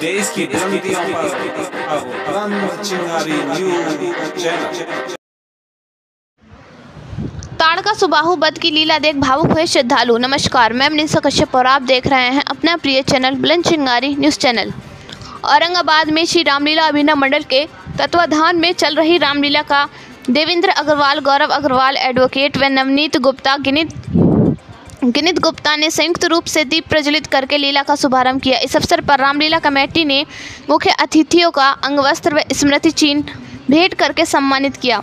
देश की बुलंदियों पर अब ब्रह्मचिंगारी न्यूज चैनल। ताड़का सुबाहु वध की लीला देख भावुक हुए श्रद्धालु। नमस्कार, मैं मनीषा कश्यप और आप देख रहे हैं अपना प्रिय चैनल ब्रह्मचिंगारी न्यूज चैनल। औरंगाबाद में श्री रामलीला अभिनव मंडल के तत्वाधान में चल रही रामलीला का देवेंद्र अग्रवाल, गौरव अग्रवाल, एडवोकेट व नवनीत गुप्ता, गिनीत गुप्ता ने संयुक्त रूप से दीप प्रज्वलित करके लीला का शुभारंभ किया। इस अवसर पर रामलीला कमेटी ने मुख्य अतिथियों का अंगवस्त्र व स्मृति चिन्ह भेंट करके सम्मानित किया।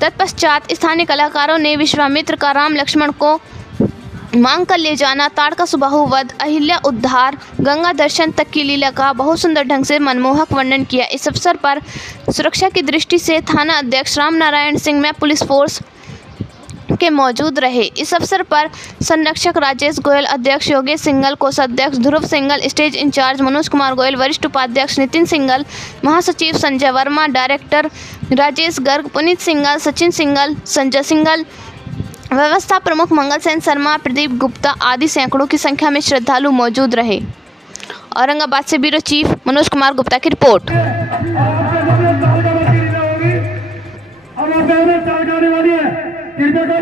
तत्पश्चात स्थानीय कलाकारों ने विश्वामित्र का राम लक्ष्मण को मांग कर ले जाना, ताड़का सुबाहु वध, अहिल्या उद्धार, गंगा दर्शन तक की लीला का बहुत सुंदर ढंग से मनमोहक वर्णन किया। इस अवसर पर सुरक्षा की दृष्टि से थाना अध्यक्ष राम नारायण सिंह में पुलिस फोर्स के मौजूद रहे। इस अवसर पर संरक्षक राजेश गोयल, अध्यक्ष योगेश सिंघल, कोषाध्यक्ष ध्रुव सिंघल, स्टेज इंचार्ज मनोज कुमार गोयल, वरिष्ठ उपाध्यक्ष नितिन सिंघल, महासचिव संजय वर्मा, डायरेक्टर राजेश गर्ग, पुनीत सिंघल, सचिन सिंघल, संजय सिंघल, व्यवस्था प्रमुख मंगल सेन शर्मा, प्रदीप गुप्ता आदि सैकड़ों की संख्या में श्रद्धालु मौजूद रहे। औरंगाबाद से ब्यूरो चीफ मनोज कुमार गुप्ता की रिपोर्ट।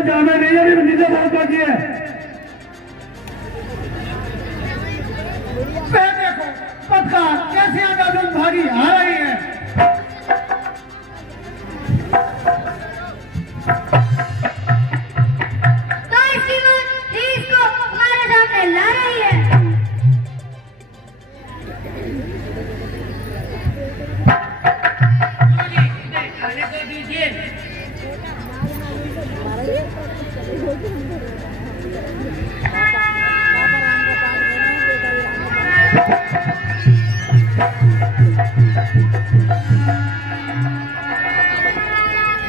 जाना नहीं है, नीचे बहुत बाकी है। देखो पक्का कैसे आंदोलन भारी आ रही है। तो इसको हमारे सामने ला रही है। खाने को दीजिए।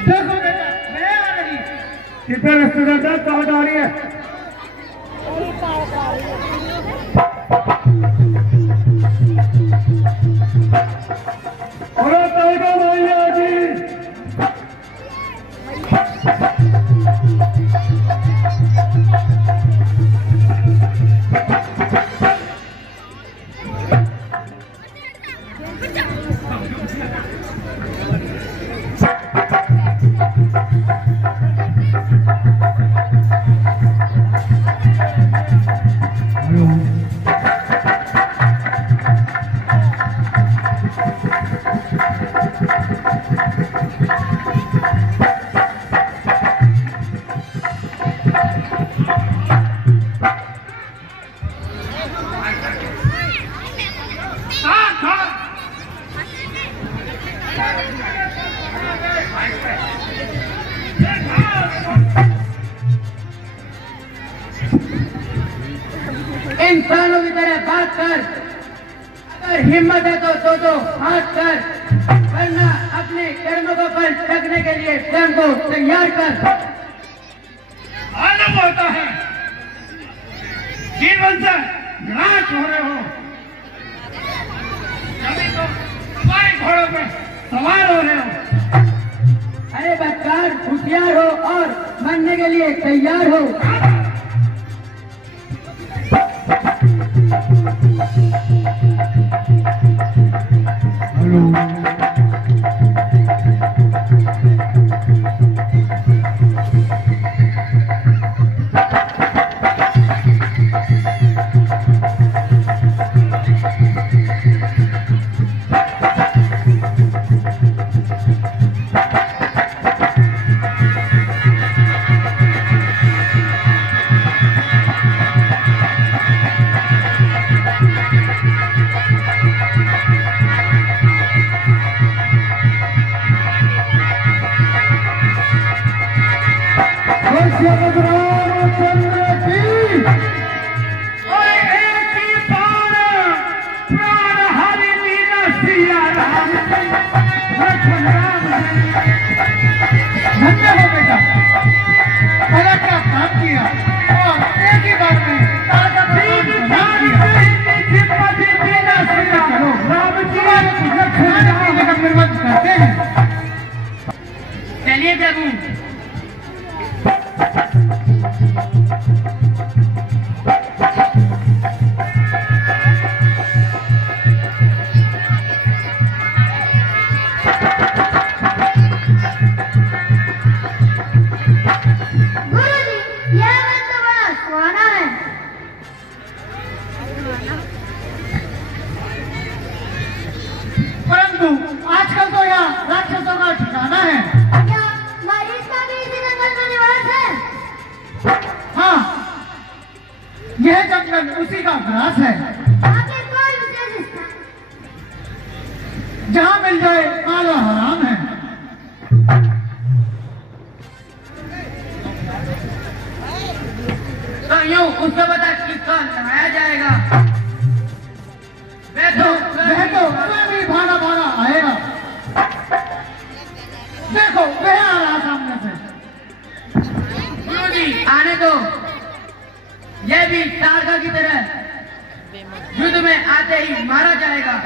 देखो बेटा, मैं आ रही। कितने स्टूडेंट है, कहाँ आ रही है? और तालिका भैया जी। इंसानों की तरह बात कर, अगर हिम्मत है तो दो हाथ कर, वरना अपने कर्मों को फल रखने के लिए स्वयं को तैयार कर। मालूम होता है जीवन से निराश हो रहे हो, अभी तो हमारे घोड़ों पे सवार हो रहे हो। अरे बच्चार, होशियार हो और मरने के लिए तैयार हो। धन्य हो बेटा, पहले क्या काम किया और एक ही बार में करते हैं। चलिए प्रभु। यह मन तो बड़ा सुहाना है। परंतु आजकल तो यहाँ राक्षसों का ठिकाना है। क्या मरीज का भी इसी जंगल में निवास है? हाँ, यह जंगल उसी का ग्रास है। आखिर कोई विशेष स्थान जहाँ मिल जाए काला हराम है। तो यूं उसको बता किसको लगाया जाएगा। वह तो स्वयं ही भागा भागा आएगा। देखो वह आ रहा सामने से। गुरु जी आने दो। यह भी तारका की तरह युद्ध में आते ही मारा जाएगा।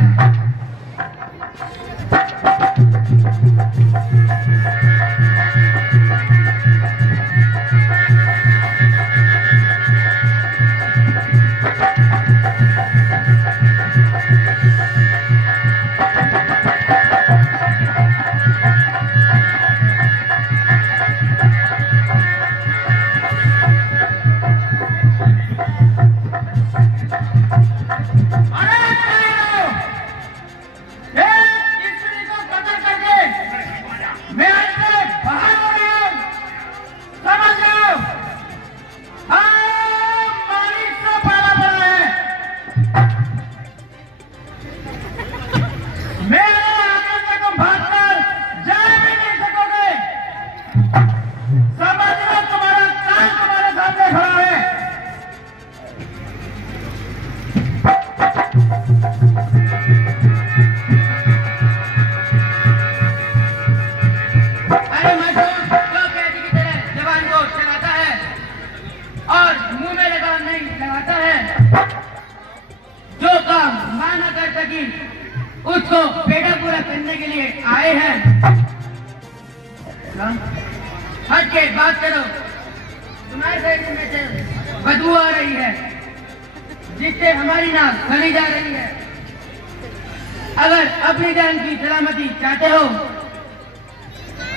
उसको पेटा पूरा करने के लिए आए हैं। हट के बात करो। तुम्हारे शरीर में से बदबू आ रही है जिससे हमारी नाक गली जा रही है। अगर अपनी जान की सलामती चाहते हो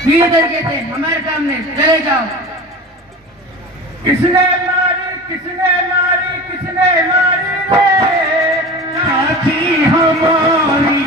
धीरे तरीके से हमारे सामने चले जाओ। किसने मारी किसने मारी किसने मारी रे चाची हमारी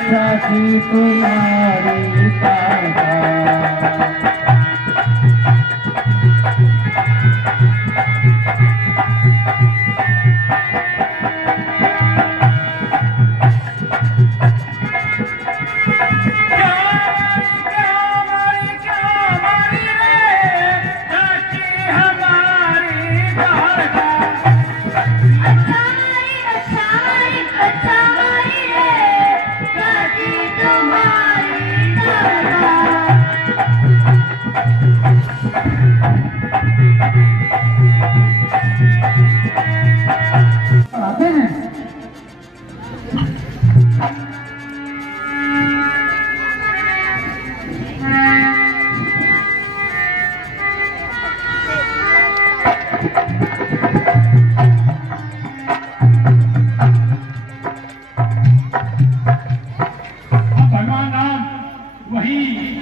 चाची तुम्हारी तारा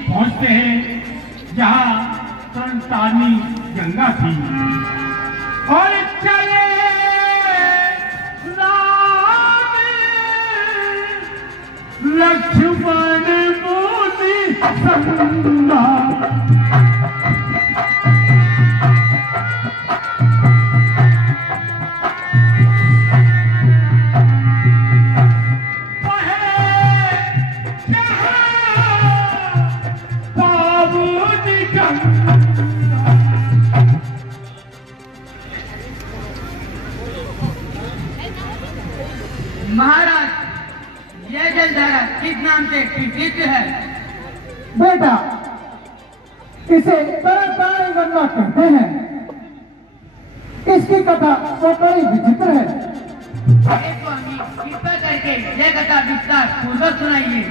पहुंचते हैं जहां संतानी गंगा थी और चले राम लक्ष्मण मुनि संगा महाराज यह जलधारा किस नाम से प्रसिद्ध है? बेटा इसे तरताड़ी गंगा कहते हैं। इसकी कथा वो बड़ी विचित्र है। स्वामी कृपा करके यह कथा विस्तार पूर्वक सुनाइए।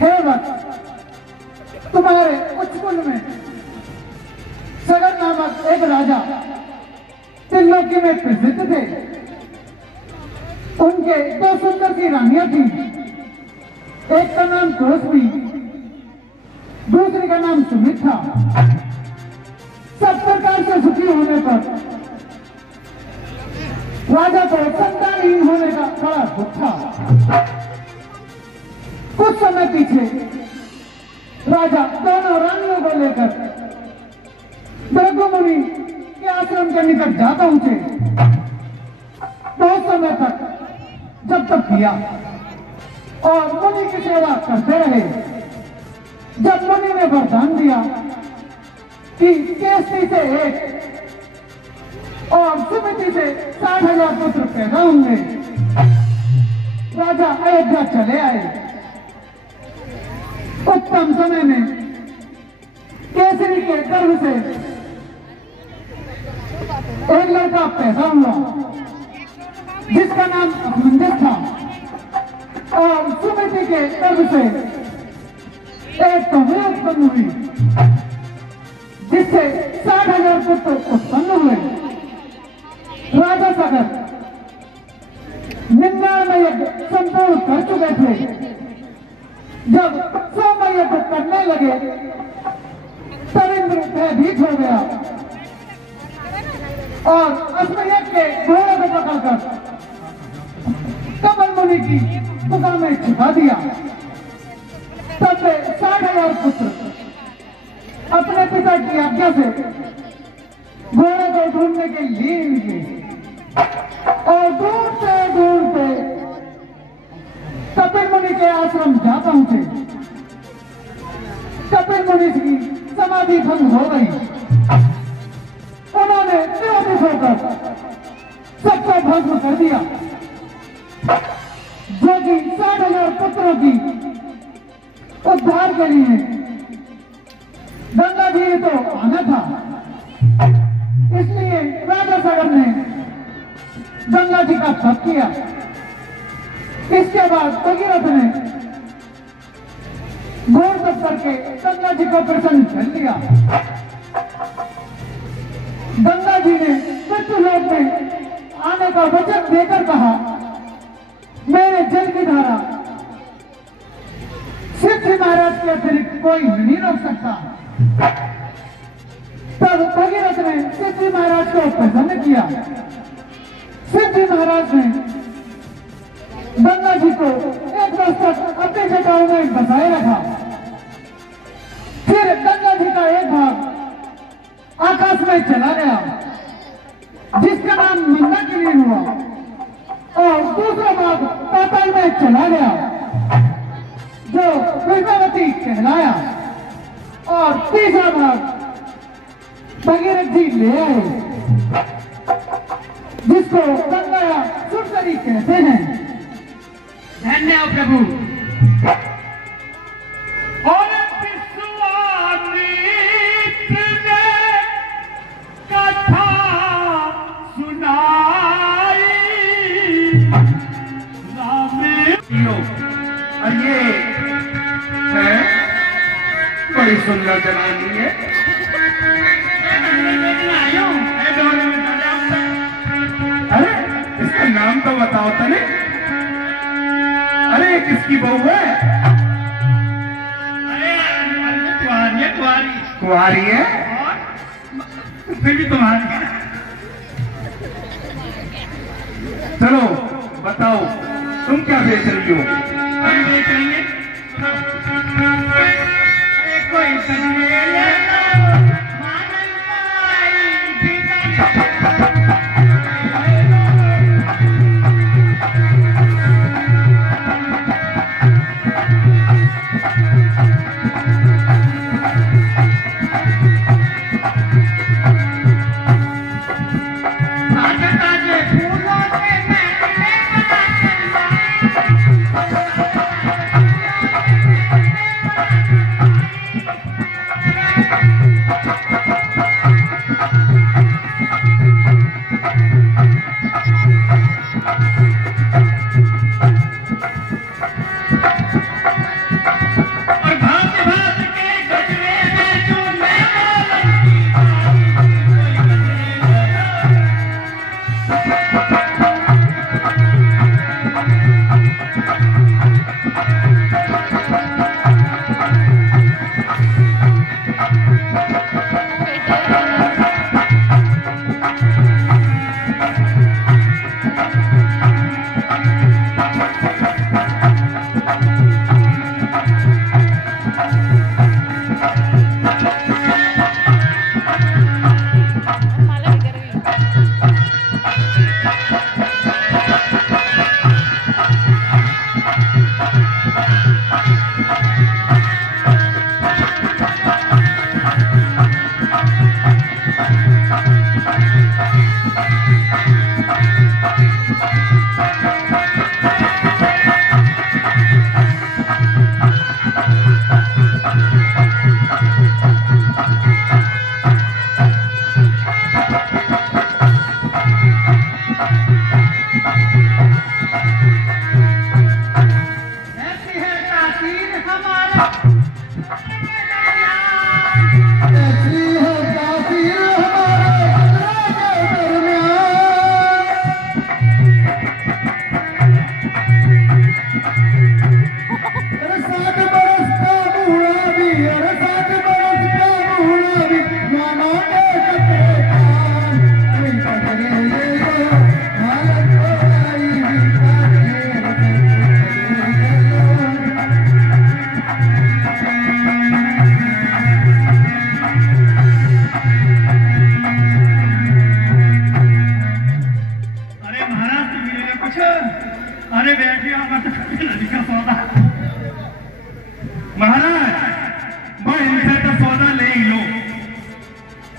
हे वत्स, तुम्हारे उच्च कुल में सगर नामक एक राजा त्रिलोकी में प्रसिद्ध थे। उनके दो सुंदर सी रानियां थी। एक का नाम तुलसी, दूसरी का नाम सुमित था। सब प्रकार से सुखी होने पर राजा को संतानहीन होने का बड़ा दुख था। कुछ समय पीछे राजा दोनों रानियों को लेकर भृगु मुनि के आश्रम के निकट जा पहुंचे। बहुत समय तक जब तक किया और मुनि की सेवा करते रहे। जब मुनि ने वरदान दिया कि केसरी से 1 और सुमिति से 60,000 पुत्र पैदा होंगे, राजा अयोध्या चले आए। उत्तम समय में केसरी के गर्भ से एक लड़का पैदा हुआ जिसका नाम असमंजस था, और सुमिति के गर्भ से एक कन्या उत्पन्न हुई जिससे 60,000 पुत्र उत्पन्न हुए। राजा सगर 99 यज्ञ संपूर्ण कर चुके थे। जब 100वां यज्ञ करने लगे तब इंद्र भयभीत हो गया और अश्वयज्ञ के घोड़े को पकड़कर कमल मुनि की बुका में छिपा दिया। तब वे 60,000 पुत्र अपने पिता की आज्ञा से घोड़े को ढूंढने के लिए निकले और ढूंढते ढूंढते कपिल मुनि के आश्रम जा पहुंचे। कपिल मुनि की समाधि भंग हो गई। उन्होंने क्रोधित होकर सबको भस्म कर दिया, जो कि 60,000 पुत्रों की उद्धार के लिए गंगा जी तो आना था। इसलिए राजा सागर ने गंगा जी का तप किया। इसके बाद भगीरथ ने घोर तप करके गंगा जी को प्रसन्न कर लिया। गंगा जी ने मृत्युलोक में आने का वचन देकर कहा, मेरे जल की धारा सिद्धि महाराज के अतिरिक्त कोई नहीं रोक सकता। तब भगीरथ ने सिद्धि महाराज को प्रसन्न किया। सिद्धि महाराज ने गंगा जी को एक वर्ष तक अपने जटाओं में बसाए रखा। फिर गंगा जी का एक भाग आकाश में चला गया जिसका नाम मंदाकिनी हुआ, और दूसरा भाग पाताल में चला गया जो विद्यावती कहलाया, और तीसरा भाग भगीरथ जी ले आए जिसको गंगा या सुरसरी कहते हैं। धन्य हो प्रभु। और विश्वामित्र ने कथा सुनाई और ये है बड़ी सुंदर जनानी है। अरे इसका नाम तो बताओ तने। अरे किसकी बहू है? कुंवारी कुंवारी है और फिर भी तुम्हारी है। चलो बताओ तुम क्या बेच रही हो? हम बेच रही हैं कोई सजने ले लो,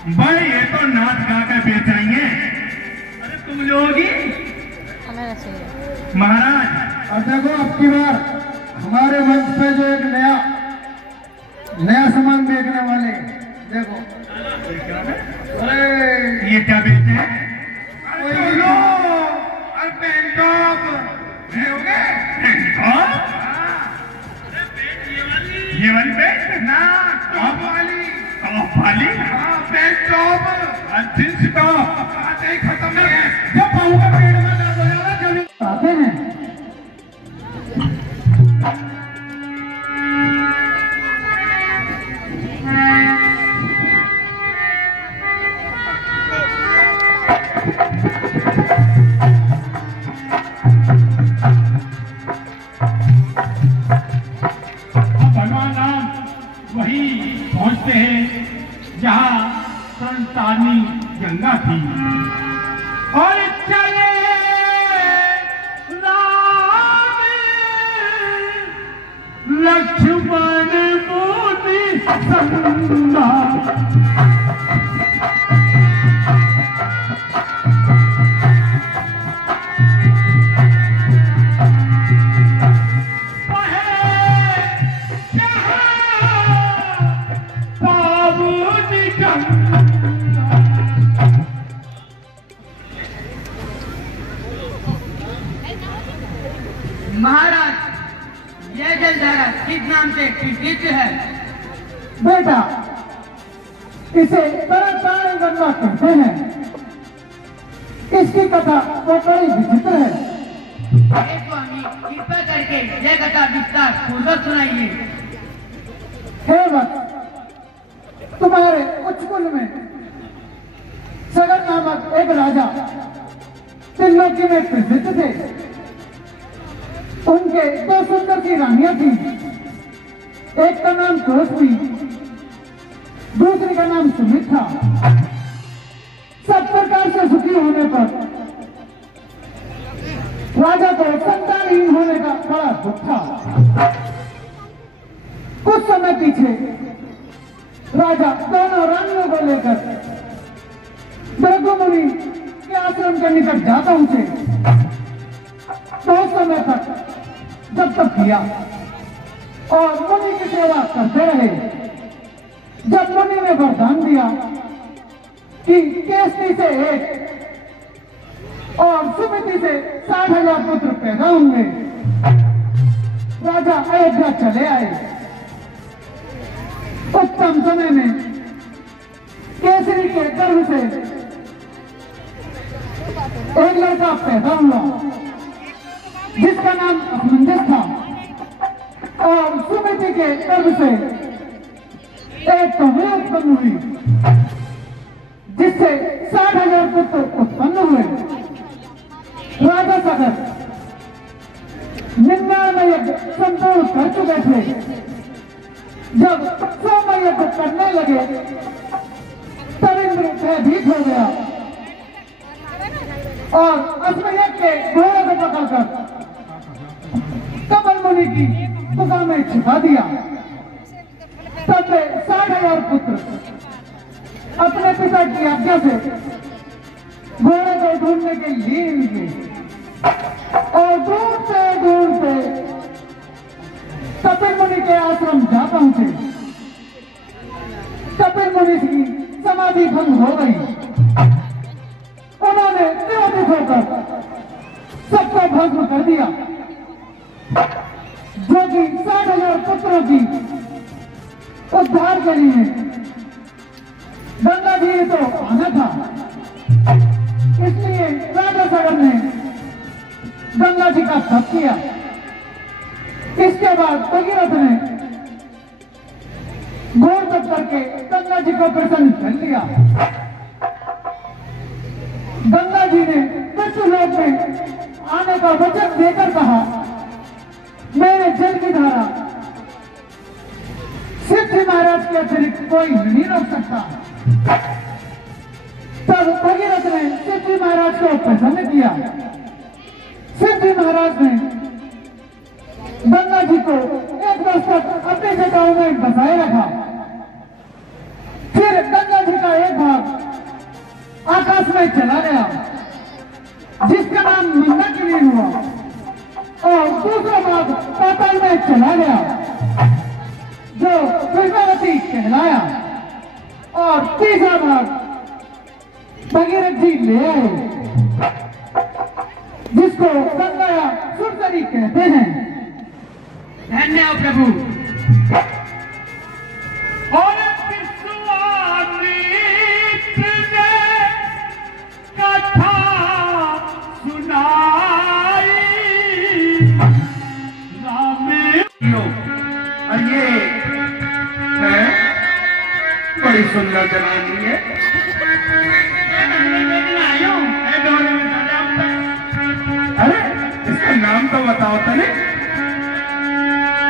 भाई ये तो नाच गा कर बेचाएंगे। अरे तुम लोग ही महाराज। और देखो अब की बार हमारे मंच पे जो एक नया सामान बेचने वाले, देखो अरे ये क्या बेचते हैं? ये वाली बेच ना, टॉप वाली बेच टॉप जींस टॉप खत्म नहीं है। जब पाऊंगा पेड़ में दर्द हो जाएगा जब आते हैं। भगवान राम वही पहुंचते हैं जहां संतानी गंगा थी और चले राम लक्ष्मण मोदी संगा। महाराज यह जलधारा किस नाम से प्रसिद्ध है? बेटा, इसे तरतारण गंगा कहते हैं। इसकी कथा वो बड़ी विचित्र है। स्वामी कृपा करके यह कथा विस्तार पूर्वक सुनाइए। हे वत्स, तुम्हारे उच्चकुल में सगर नामक एक राजा त्रिलोकी में प्रसिद्ध थे। उनके दो सुंदर सी रानियां थी। एक का नाम तुलसी, दूसरी का नाम सुमित था। सब प्रकार से सुखी होने पर राजा को संतानहीन होने का बड़ा दुख था। कुछ समय पीछे राजा दोनों रानियों को लेकर भृगु मुनि के आश्रम के निकट जा पहुंचे। बहुत समय तक जब तक किया और मुनि की सेवा करते रहे। जब मुनि ने वरदान दिया कि केसरी से 1 और सुमिति से 60,000 पुत्र पैदा होंगे, राजा अयोध्या चले आए। उत्तम समय में केसरी के गर्भ से एक लड़का पैदा हुआ जिसका नाम असमंजस था, और सुमिति के गर्भ से एक कन्या उत्पन्न हुई जिससे 60,000 पुत्र उत्पन्न हुए। राजा सगर 99 यज्ञ संपूर्ण कर चुके थे। जब 100 यज्ञ करने लगे तब इंद्र भयभीत हो गया और अश्वयज्ञ के घोड़े को पकड़कर कमल मुनि की गुफा में छिपा दिया। तब वे 60,000 पुत्र अपने पिता की आज्ञा से घोड़े को ढूंढने के लिए निकले और ढूंढते कपिल मुनि के आश्रम जा पहुंचे। कपिल मुनि की समाधि भंग हो गई। उन्होंने क्रोधित होकर सबको भस्म कर दिया, जो कि 60,000 पुत्रों की उद्धार के लिए गंगा जी तो आना था। इसलिए राजा सगर ने गंगा जी का तप किया। इसके बाद भगीरथ ने घोर तप करके गंगा जी को प्रसन्न कर लिया। गंगा जी ने मृत्युलोक में आने का वचन देकर कहा, मेरे जल की धारा सिद्धि महाराज के अतिरिक्त कोई नहीं रोक सकता। तब भगीरथ ने सिद्धि महाराज को प्रसन्न किया। सिद्धि महाराज ने गंगा जी को एक वर्ष तक अपनी जटाओं में बसाए रखा। फिर गंगा जी का एक भाग में चला गया जिसका नाम मंदाकिनी हुआ, और दूसरा भाग पाताल में चला गया जो कृष्णावती कहलाया, और तीसरा भाग भगीरथ जी ले आए जिसको गंगा या सुरसरी कहते हैं। धन्यवाद प्रभु। और विश्वामित्र ने कथा सुनाई और ये है बड़ी सुंदर जनानी है। अरे इसका नाम तो बताओ तने।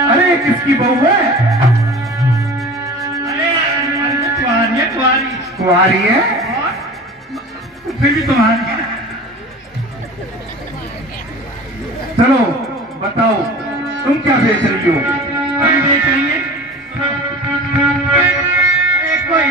अरे किसकी बहू है? कुंवारी है, फिर भी तुम्हारी है। चलो बताओ तुम क्या बेच रही हो? हम बेच रही है कोई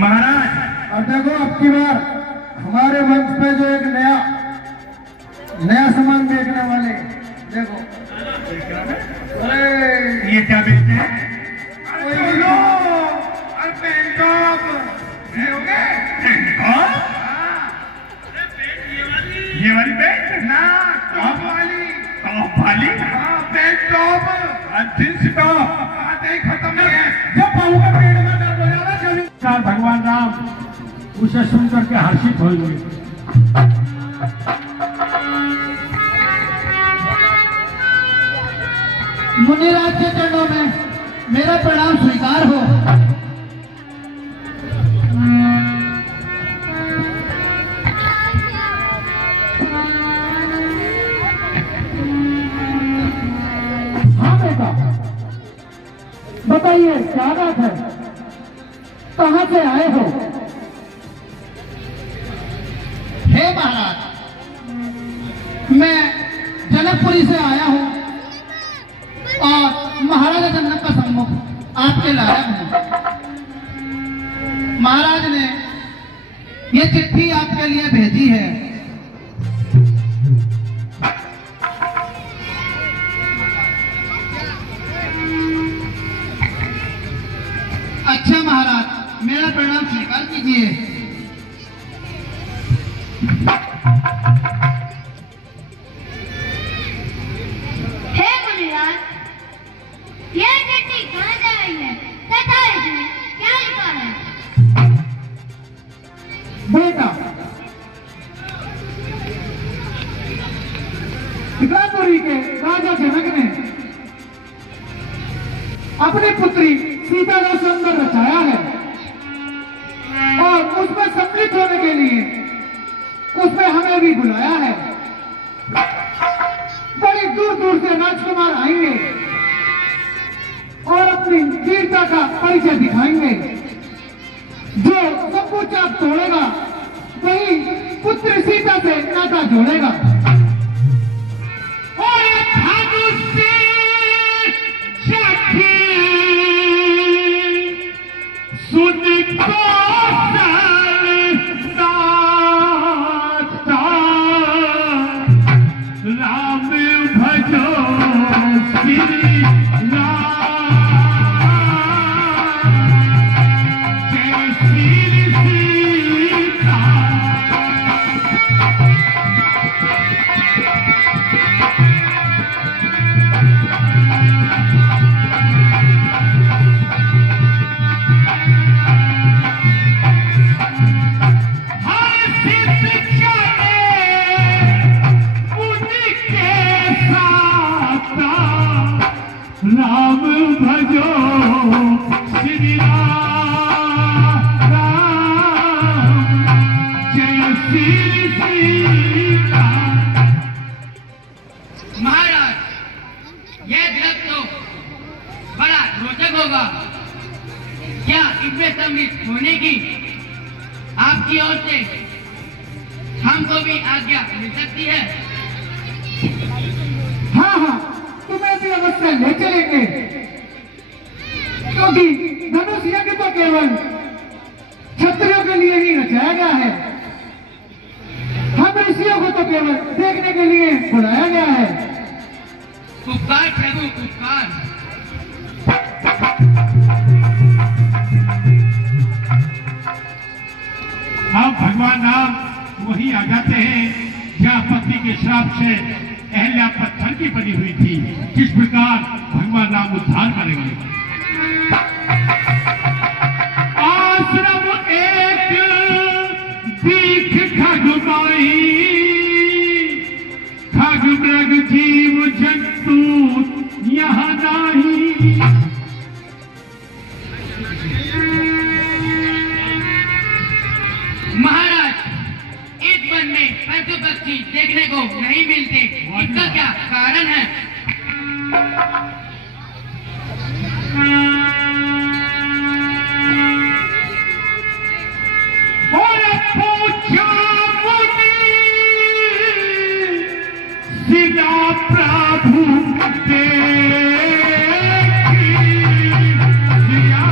महाराज। और देखो अब की बार हमारे मंच पे जो एक नया सामान देखने वाले, देखो अरे ये क्या बेचते हैं? ये वाली बेच ना, टॉप वाली बेल्ट टॉप जींस टॉप आते ही खत्म है। जब बहू के पेट में दर्द हो जाता है भगवान राम उसे सुनकर के हर्षित हो गए। मुनिराज के चरणों में मेरा प्रणाम स्वीकार हो। हाँ बेटा, बताइए क्या बात है, कहाँ से आए हो? हे महाराज, मैं जनकपुरी से आया हूँ और महाराजा जनक का सम्मुख आपके लायक हूँ। महाराज ने ये चिट्ठी आपके लिए भेजी है। अच्छा महाराज, मेरा प्रणाम स्वीकार कीजिए। हे मुनिराज, यह चिट्ठी कहाँ जा रही है तथा इसमें क्या लिखा है? बेटा, त्रिपुरापुरी के राजा जनक ने अपनी पुत्री सीता का सुंदर रचाया है और उसमें सम्मिलित होने के लिए उसमें हमें भी बुलाया है। बड़ी दूर दूर से राजकुमार आएंगे और अपनी वीरता का परिचय दिखाएंगे। जो सब कुछ आप तोड़ेगा वही पुत्र सीता से नाता जोड़ेगा। और धनुष से सखी सुन कौशलदाता, राम भजो श्री राम, जय श्री सीता। राम भजो श्री राम, जय श्री सीता। महाराज, यह ग्रंथ तो बड़ा रोचक होगा। क्या इसमें सम्मिलित होने की आपकी ओर से हमको भी आज्ञा मिल सकती है? हाँ हाँ, तुम्हें भी अवश्य ले चलेंगे, क्योंकि धनुष यज्ञ तो केवल क्षत्रियों के लिए ही रचाया गया है। हम ऋषियों को तो केवल देखने के लिए बुलाया गया है। उपकार प्रभु, उपकार। अब भगवान राम वहीं आ जाते हैं जहाँ पति के श्राप से अहल्या पत्थर की बनी हुई थी। किस प्रकार भगवान राम उद्धार करेंगे? आश्रम एक दीख खगमाई, खग मृग जीव जंतु यहाँ नहीं। महाराज, इस वन में पशु पक्षी देखने को नहीं मिलते, इसका क्या कारण है? और पूछा मुनि सीधा प्रभु देखी जिया।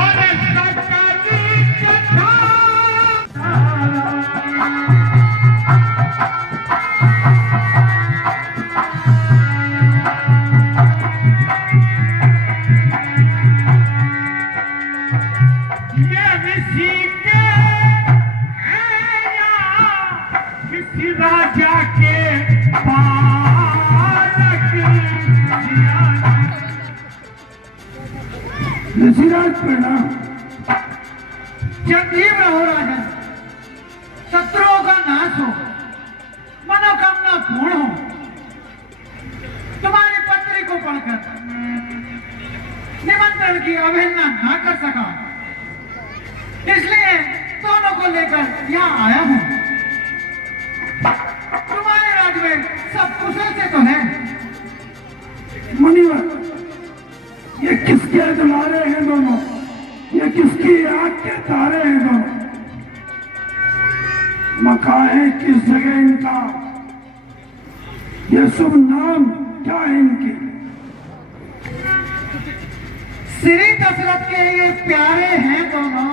और सकली कथा ये ऋषि के आया किसी राजा के पालक जिया। ऋषिराज प्रणाम। जगदीव रहो राजन, शत्रुओं का नाश हो, मनोकामना पूर्ण हो। तुम्हारी पत्री को पढ़कर निमंत्रण की अवहेलना ना कर सका, इसलिए दोनों को लेकर यहाँ आया हूँ। तुम्हारे राज्य में सब कुशल से तो है। मुनिवर, ये किसके दिलारे हैं दोनों? ये किसकी आग के तारे हैं दोनों? मकान किस जगह इनका? ये शुभ नाम क्या है इनकी? श्री दशरथ के ये प्यारे हैं दोनों,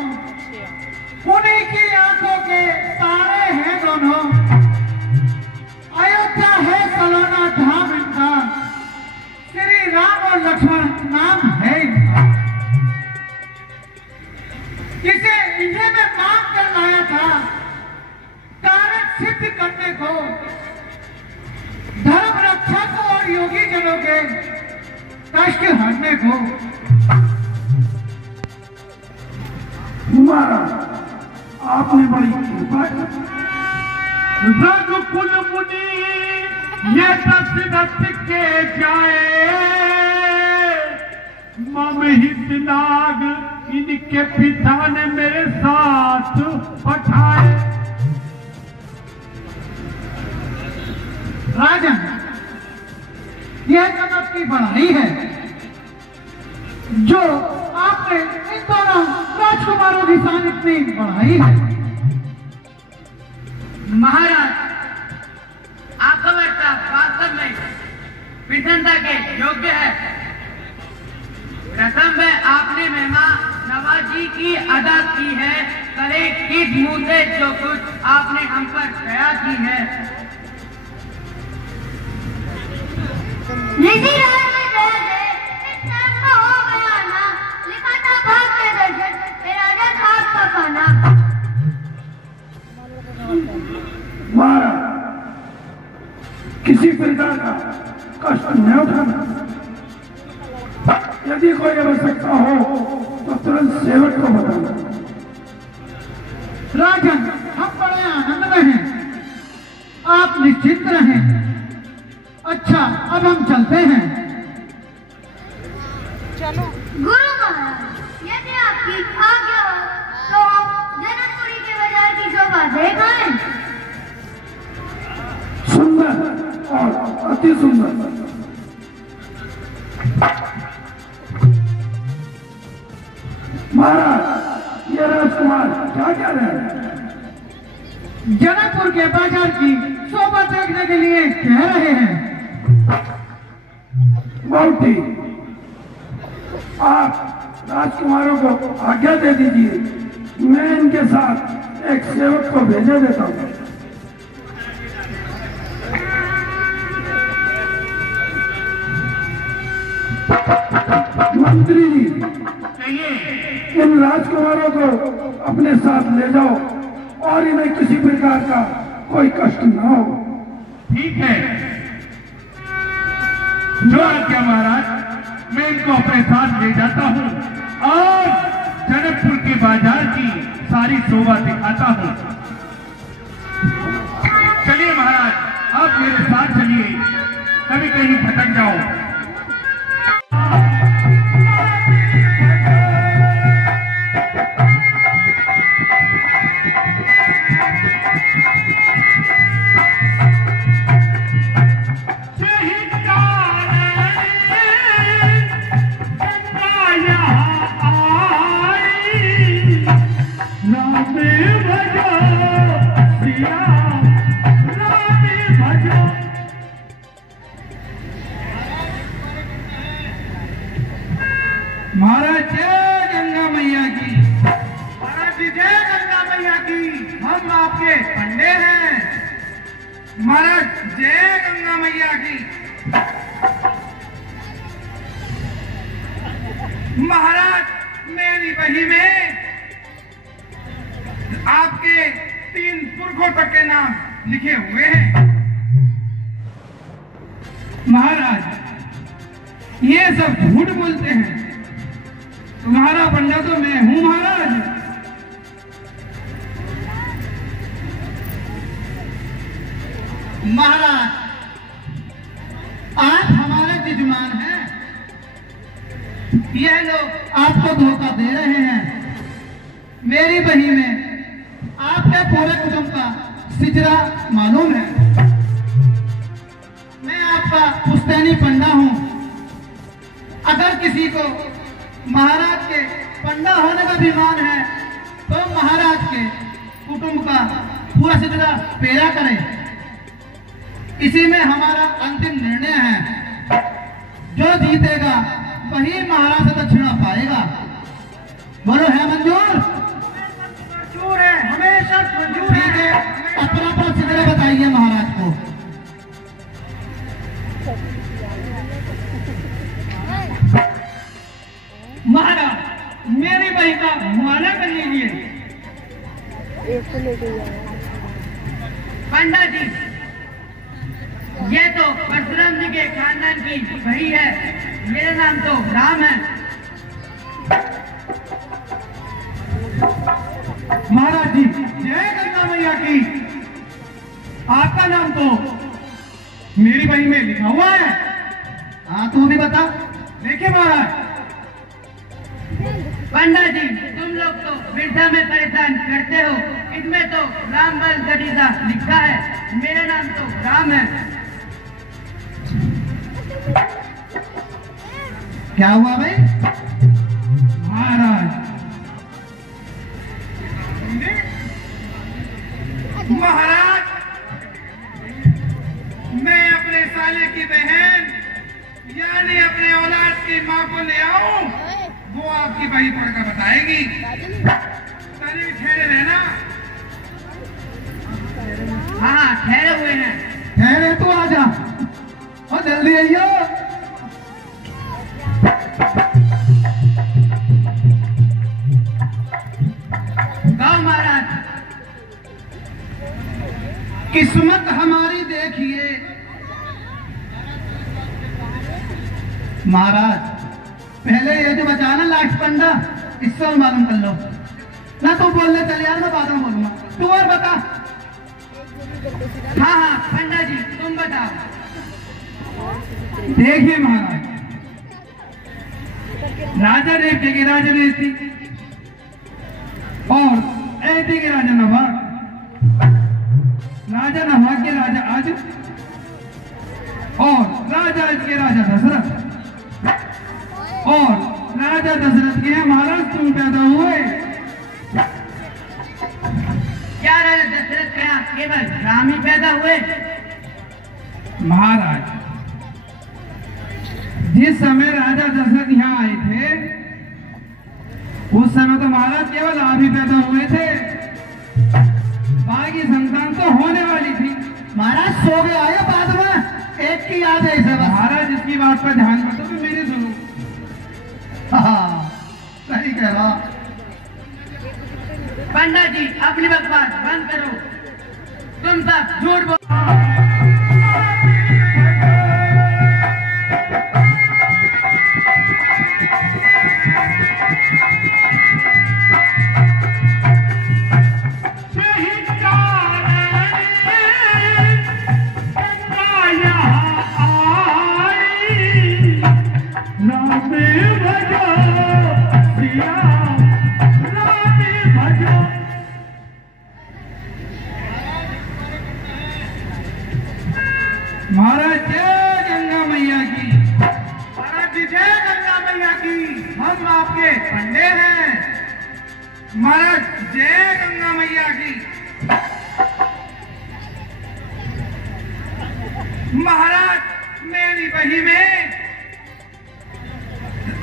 उन्हीं की आंखों के तारे हैं दोनों। अयोध्या है सलोना धाम इनका, श्री राम और लक्ष्मण नाम है इनका। इसे इन्हें मैं मांग कर लाया था कार्य सिद्ध करने को, धर्म रक्षा को और योगी जनों के कष्ट हरने को। महाराज, आपने बड़ी कृपा की। रघुकुल मुनि ये दशरथ के जाए, मम हित नाग इनके पिता ने मेरे साथ पठाए। राजन, यह कदम की बढ़ाई है जो आपने इन दोनों राजकुमारों की शान इतनी बढ़ाई है। महाराज, आपका बेटा वास्तव में प्रसन्नता के योग्य है। प्रथम में आपने महिमा नवाजी की अदा की है, कले किस मुंह से जो कुछ आपने हम पर दया की है। ऋषि राज में दया दे, इस साल का हो गया ना, लिखा था भाग के दर्शन, फिर राजा खाक का खाना। महाराज, किसी प्रकार का कष्ट न उठाना। यदि कोई आवश्यकता हो तो तुरंत सेवक को बताना। राजन, हम बड़े आनंद में हैं, आप निश्चिंत रहें। अच्छा, अब हम चलते हैं। गुरु महाराज, यदि आपकी आज्ञा हो तो जनकपुरी के बाजार की शोभा देख आए। सुंदर और अति सुंदर। महाराज, ये राजकुमार क्या कह रहे हैं? जनकपुर के बाजार की शोभा देखने के लिए कह रहे हैं। बहुत ठीक, आप राजकुमारों को आज्ञा दे दीजिए, मैं इनके साथ एक सेवक को भेजे देता हूँ। मंत्री जी, इन राजकुमारों को अपने साथ ले जाओ और इन्हें किसी प्रकार का कोई कष्ट न हो। ठीक है, जो आज्ञा महाराज, मैं इनको अपने साथ ले जाता हूँ और जनकपुर के बाजार की सारी शोभा दिखाता हूँ। चलिए महाराज, आप मेरे साथ चलिए, कभी कहीं भटक जाओ। महाराज जय गंगा मैया की। महाराज जी जय गंगा मैया की। हम आपके पंडे हैं। महाराज जय गंगा मैया की। महाराज, मेरी बही में आपके 3 पुरखों तक के नाम लिखे हुए हैं। महाराज, ये सब झूठ बोलते हैं। तुम्हारा पंडा तो मैं हूं महाराज। महाराज, आप हमारे यजमान हैं। यह लोग आपको धोखा दे रहे हैं। मेरी बही में आपके पूरे कुटुंब का सिजरा मालूम है। मैं आपका पुश्तैनी पंडा हूं। अगर किसी को महाराज के पंडा होने का अभिमान है तो महाराज के कुटुंब का पूरा सिजरा पेरा करे। इसी में हमारा अंतिम निर्णय है। जो जीतेगा वही महाराज से दक्षिणा पाएगा। बोलो है मंजूर? मंजूर है, हमेशा मंजूर ठीक है, अपना सिजरा बताइए महाराज को। महाराज मेरी बहन का मुआयना कर लीजिए। पंडा जी, ये तो परशुराम जी के खानदान की बही है। मेरा नाम तो राम है। महाराज जी, जय गंगा मैया की। आपका नाम तो मेरी बही में लिखा हुआ है। हाँ, तू भी बता। देखिए महाराज, पंडा जी, तुम लोग तो वृद्धा में परेशान करते हो। इसमें तो राम बल गरीदा लिखा है। मेरा नाम तो राम है। क्या हुआ भाई? महाराज, महाराज, मैं अपने साले की बहन यानी अपने औलाद की माँ को ले आऊं, वो आपकी बही पढ़कर बताएगी। तनी ठहरे रहना। हाँ, ठहरे हुए हैं। ठहरे तू आजा और जल्दी आइयो। गाओ महाराज। किस्मत हमारी देखिए महाराज। पहले ये जो बचा ना लास्ट पंडा, इससे और मालूम कर लो ना। तू बोलने चल यार, मैं बाद में बोलूंगा। तू और बता। हाँ हाँ पंडा जी, तुम बताओ। देखिए महाराज, राजा रेवती के राजा रेवती और ऐती के राजा नवाब, राजा नवाब के राजा आज और राजा आज के राजा दशरथ और राजा दशरथ के महाराज तुम पैदा हुए। क्या राजा दशरथ के यहाँ केवल राम ही पैदा हुए? महाराज, जिस समय राजा दशरथ यहाँ आए थे उस समय तो महाराज केवल आप ही पैदा हुए थे। बाकी संतान तो होने वाली थी। महाराज सो गए आए बाद में, एक की याद है इसे। महाराज इसकी बात पर ध्यान मत दो, तो मेरी सुनो। हाँ, सही कह रहा। पंडा जी, अपनी बकवास बंद करो। तुम सब झूठ बोल। महाराज जय गंगा मैया की। महाराज जी जय गंगा मैया की। हम आपके पंडे हैं। महाराज जय गंगा मैया की। महाराज, मेरी बही में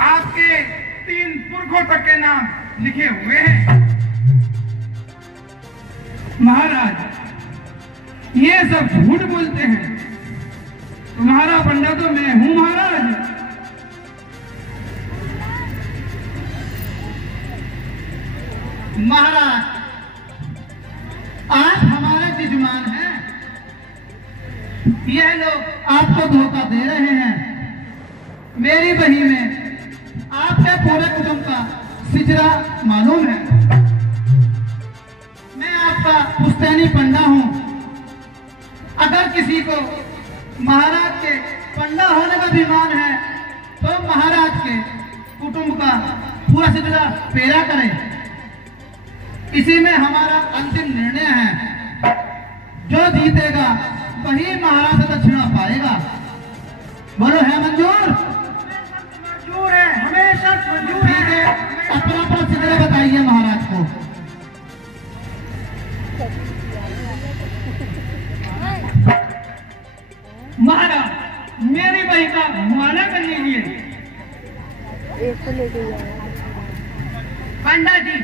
आपके 3 पुरखों तक के नाम लिखे हुए हैं। महाराज, ये सब झूठ बोलते हैं। तुम्हारा पंडा तो मैं हूं महाराज। महाराज, आप हमारे यजमान हैं। यह लोग आपको धोखा दे रहे हैं। मेरी बही में आपके पूरे कुटुंब का सिजरा मालूम है। मैं आपका पुश्तैनी पंडा हूं। अगर किसी को महाराज के पंडा होने का अभिमान है तो महाराज के कुटुंब का पूरा सिजरा पेरा करे। इसी में हमारा अंतिम निर्णय है। जो जीतेगा वही महाराज से दक्षिणा पाएगा। बोलो है मंजूर? मंजूर है, हमेशा मंजूर ठीक है, अपना अपना सिगरे बताइए महाराज को। महाराज मेरी बहन का मुआयना कर लीजिए। पंडा जी,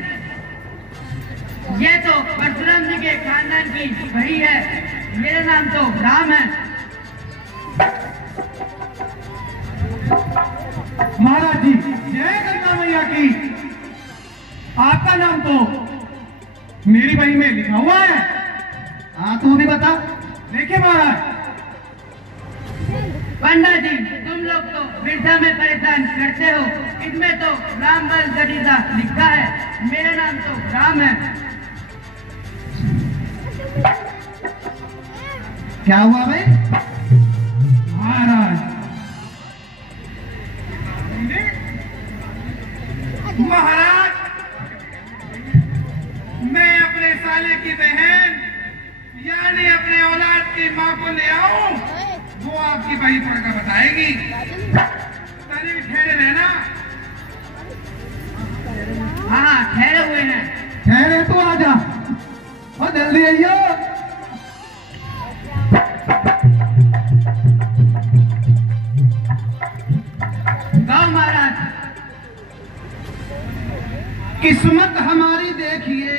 ये तो परशुराम जी के खानदान की बड़ी है, मेरा नाम तो राम है। महाराज जी जय गंगा मैया की। आपका नाम तो मेरी बही में लिखा हुआ है। हाँ तू भी बता। देखिए महाराज, पंडा जी तुम लोग तो वृद्धा में परेशान करते हो, इसमें तो राम बल गरीदा लिखा है, मेरा नाम तो राम है। क्या हुआ भाई? महाराज महाराज मैं अपने साले की बहन यानी अपने औलाद की माँ को ले आऊं, वो आपकी बही पढ़कर बताएगी। तनी ठहरे रहना। हाँ ठहरे हुए हैं। ठहरे तो आ जा और जल्दी आइयो। गाँव महाराज, किस्मत हमारी देखिए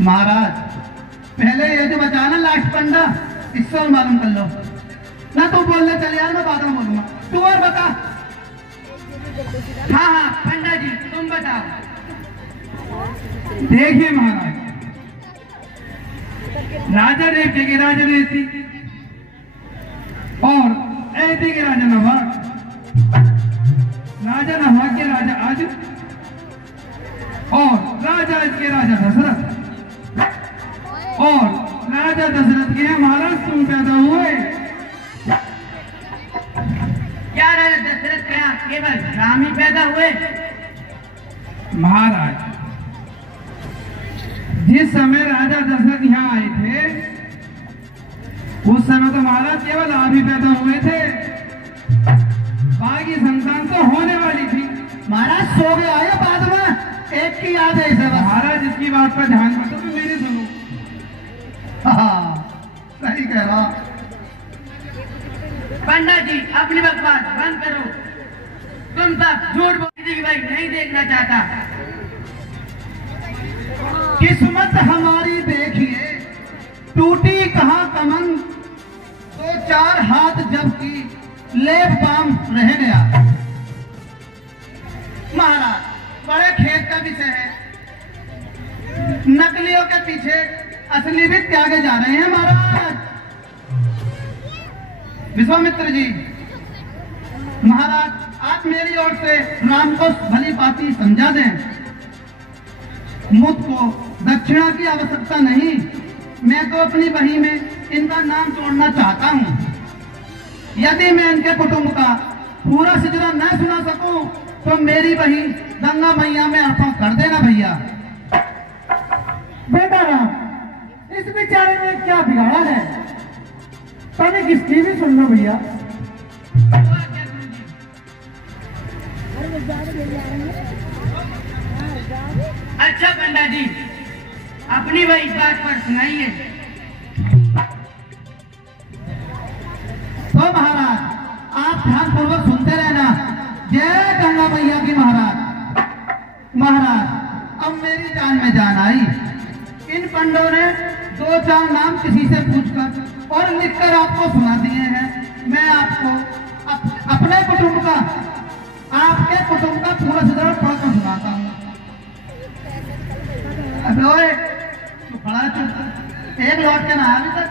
महाराज। पहले ये जो बचा ना लास्ट पंडा, इससे और मालूम कर लो ना। तू बोलने चल यार, मैं बाद में बोलूंगा। तू और बता। हाँ हाँ पंडा जी तुम बताओ। देखिए महाराज, राजा रेवती के राजा रेवती और ऐती के राजा नवाब, राजा नवाब के राजा आज और राजा आज के राजा दशरथ और राजा दशरथ के महाराज तुम पैदा हुए। क्या राजा दशरथ क्या केवल राम ही पैदा हुए? महाराज जिस समय राजा दशरथ यहाँ आए थे उस समय तो महाराज केवल आप ही पैदा हुए थे, बाकी संतान तो होने वाली थी। महाराज सो गया है बाद में, एक की याद है इसे। महाराज इसकी बात पर ध्यान मत दो, तो मेरी सुनो। हाँ सही कह रहा। पंडा जी अपनी बकवास बंद करो, तुम सब झूठ बोलने की भाई नहीं देखना चाहता। किस्मत हमारी देखिए टूटी कहाँ कमन, तो चार हाथ जब की लेप पाम रह गया। महाराज बड़े खेत का विषय है, नकलियों के पीछे असली भी त्यागे जा रहे हैं महाराज। विश्वामित्र जी महाराज, आप मेरी ओर से राम को भली भांति समझा दें। मुझको दक्षिणा की आवश्यकता नहीं, मैं तो अपनी बही में इनका नाम जोड़ना चाहता हूँ। यदि मैं इनके कुटुंब का पूरा सिजरा न सुना सकूं तो मेरी बही गंगा मैया में अर्पण कर देना भैया। बेटा राम, इस बेचारे ने क्या बिगाड़ा है? तने किसकी भी सुन लो भैया। अच्छा पंडा जी अपनी वही बात पर सुनाइए। तो महाराज आप ध्यानपूर्वक सुनते रहना। जय गंगा मैया की महाराज। महाराज अब मेरी जान में जान आई। इन पंडों ने दो चार नाम किसी से पूछकर और लिखकर आपको सुना दिए हैं। मैं आपको अपने कुटुंब का, आपके कुटुंब का पूरा सिद्धांत पढ़कर सुनाता हूँ। अबे ओए तू बड़ा चुप, एक लौट के ना अभी तक।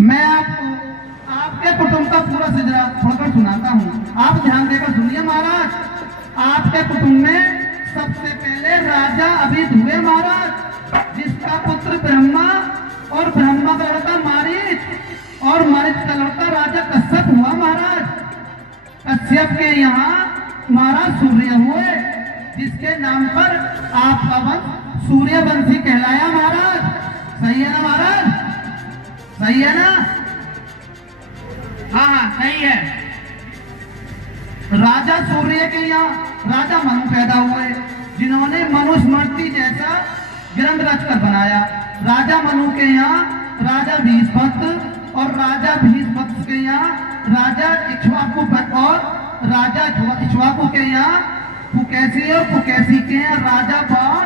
मैं आपको आपके कुटुंब का पूरा सिजरा पढ़कर सुनाता हूँ, आप ध्यान देकर सुनिए महाराज। आपके कुटुंब में सबसे पहले राजा अभित हुए महाराज, जिसका पुत्र ब्रह्मा और ब्रह्मा का लड़का मारीच और मारीच का लड़का राजा कश्यप हुआ महाराज। कश्यप के यहाँ महाराज सूर्य हुए, जिसके नाम पर आपका वंश सूर्यवंशी कहलाया महाराज। सही है ना महाराज? सही है ना? हाँ हाँ सही है। राजा सूर्य के यहाँ राजा मनु पैदा हुए, जिन्होंने मनुस्मृति जैसा ग्रंथ रचकर बनाया। राजा मनु के यहाँ राजा भीष्मभक्त और राजा भीष्मभक्त के यहाँ राजा इक्ष्वाकु और राजा इक्ष्वाकु के यहाँ पुकैसी और पुकैसी के यहाँ राजा बाण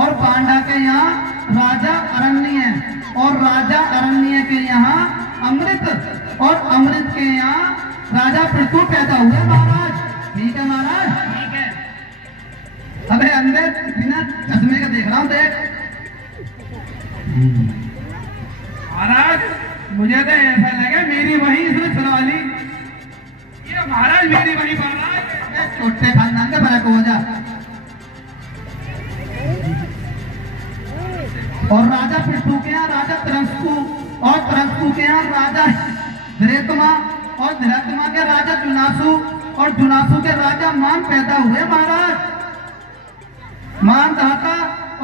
और पांडा के यहाँ राजा अरण्य और राजा अरण्य के यहाँ अमृत और अमृत के यहाँ राजा पृथु पैदा हुए महाराज। ठीक है महाराज? ठीक है। अबे अंदर बिना चश्मे का देख रहा हूँ, देख। महाराज मुझे तो ऐसा लगा मेरी वही इसने चुरा ली। ये महाराज मेरी वही महाराज छोटे खानदान का फर्क हो जा। और राजा पृथु के यहाँ राजा त्रंसकु और त्रंसकु के यहाँ राजा धृतमा और धृतमा के राजा जुनासु और जुनासु के राजा मान पैदा हुए महाराज। मानधाता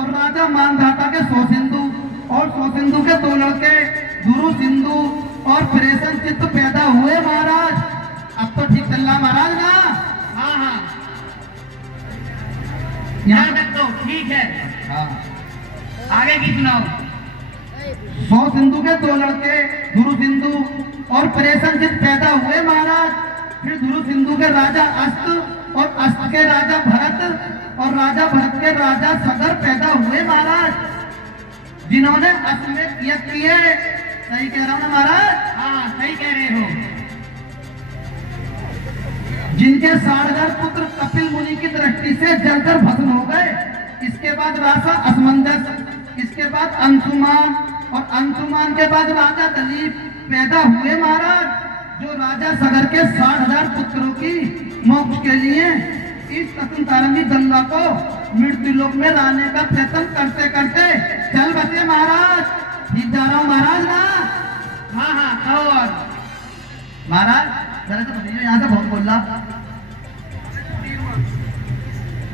और राजा मानधाता के सौसिंधु और सौसिंधु के दो लड़के गुरु सिंधु और प्रेषण चित्त पैदा हुए महाराज। अब तो ठीक चल रहा महाराज ना? हाँ हाँ यहाँ यहाँ तक तो ठीक है। हाँ। आगे की सुनाओ। सौ सिंधु के दो लड़के गुरु सिंधु और प्रेषण चित्त पैदा हुए महाराज। फिर गुरु सिंधु के राजा अस्त और अस्त के राजा भरत और राजा भरत के राजा सगर पैदा हुए महाराज, जिन्होंने अश्वमेध यज्ञ किए। सही कह रहा हूं ना महाराज? हाँ सही कह रहे हो। जिनके 60,000 पुत्र कपिल मुनि की दृष्टि से जलकर भस्म हो गए। इसके बाद राजा असमंजस, इसके बाद अंशुमान और अंशुमान के बाद राजा दलीप पैदा हुए महाराज, जो राजा सगर के 60,000 पुत्रों की मोक्ष के लिए इस तपनतारंगी गंगा को मृत्यु लोक में लाने का प्रयत्न करते करते चल बचे महाराज। ठीक जा रहा हूँ महाराज ना? हाँ हाँ कहो। और महाराज जरा तो बताइए, यहाँ से बहुत बोल रहा।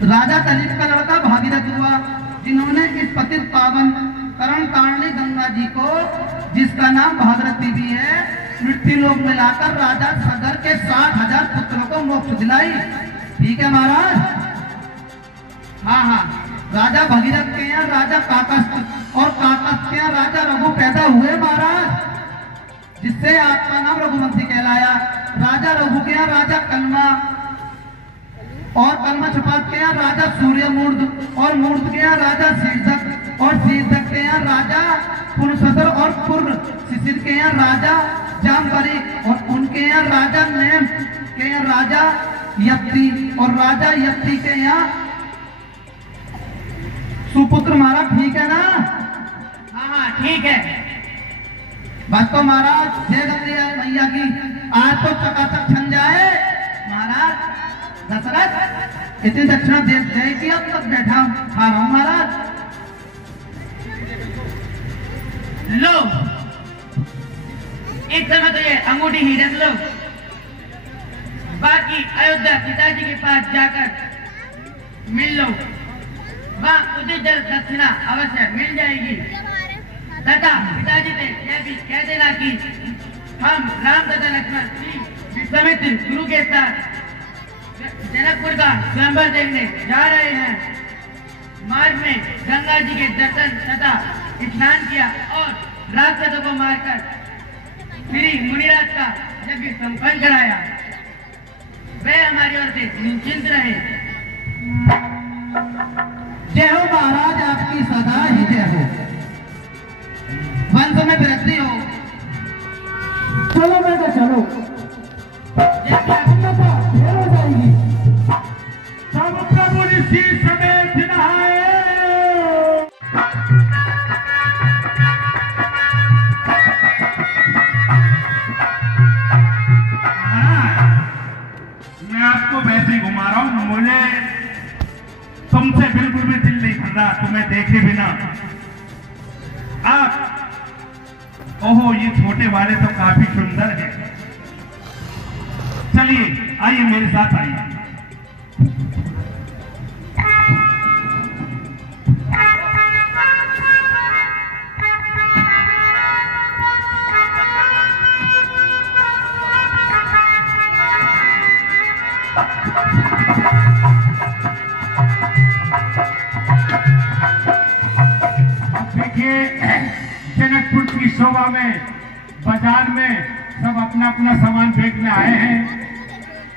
राजा दलीप का लड़का भागीरथ हुआ, जिन्होंने इस पतित पावन करण तारणी गंगा जी को, जिसका नाम भागीरथी भी है, मृत्यु लोक में लाकर राजा सगर के 60,000 पुत्रों को मोक्ष दिलाई। ठीक है महाराज? हाँ हाँ। राजा भगीरथ के यहाँ राजा काकस्थ और काकस्थ के यहाँ राजा रघु पैदा हुए महाराज, जिससे आपका नाम रघुवंशी कहलाया। राजा रघु के यहाँ राजा कलमा और कलमा छपात के यहाँ राजा सूर्यमूर्ध और मूर्ध के यहाँ राजा शीर्षक और शीर्षक के यहाँ राजा पुरसदर और पुर शिशिर के यहाँ राजा जामकरी और उनके यहाँ राजा नेम के यहाँ राजा यप्ति और राजा यप्ति के यहाँ सुपुत्र महाराज। ठीक है ना? हाँ हाँ ठीक है। बस तो महाराज जय गंगे मैया की आज तो चकाचक छन जाए महाराज। दशरथ इतनी दक्षिणा दे कि अब तक बैठा खा रहा हूं महाराज। लो एक समय तो ये अंगूठी ही रख लो, बाकी अयोध्या पिताजी के पास जाकर मिल लो, वहाँ उचित दक्षिणा अवश्य मिल जाएगी। तथा पिताजी से यह भी कह देना कि हम राम तथा लक्ष्मण विश्वामित्र गुरु के साथ जनकपुर का स्वयंवर देखने जा रहे हैं। मार्ग में गंगा जी के दर्शन तथा स्नान किया और राक्षसों को मारकर श्री मुनिराज का यज्ञ संपन्न कराया। वे हमारी ओर से निश्चिंत रहे। जय हो महाराज, आपकी सदा ही जय हो। वंश में वृद्धि हो। चलो बेटा चलो, ढेर हो जाएगी। सब प्रभु ऋषि समेत नहाए। मैं आपको वैसे ही घुमा रहा हूँ, मुझे तुमसे बिल्कुल भी दिल नहीं भर रहा तुम्हें देखे बिना। आप ओहो ये छोटे वाले तो काफी सुंदर है। चलिए आइए मेरे साथ आइए। जनकपुर की शोभा में बाजार में सब अपना अपना सामान बेचने आए हैं।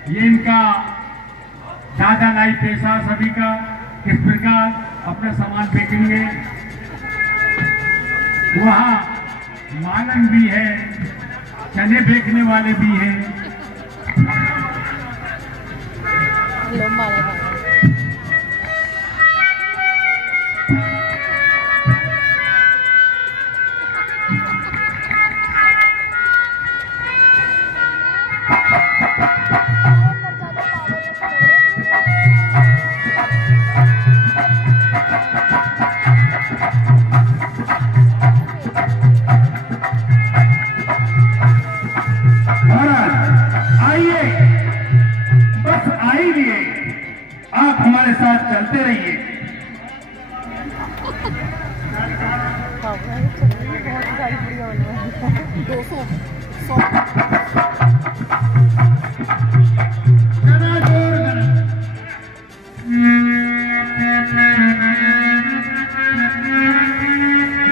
ये इनका दादा लाई पैसा सभी का किस प्रकार अपना सामान बेचेंगे। वहाँ मालन भी है, चने बेचने वाले भी हैं। हमारे साथ चलते रहिए।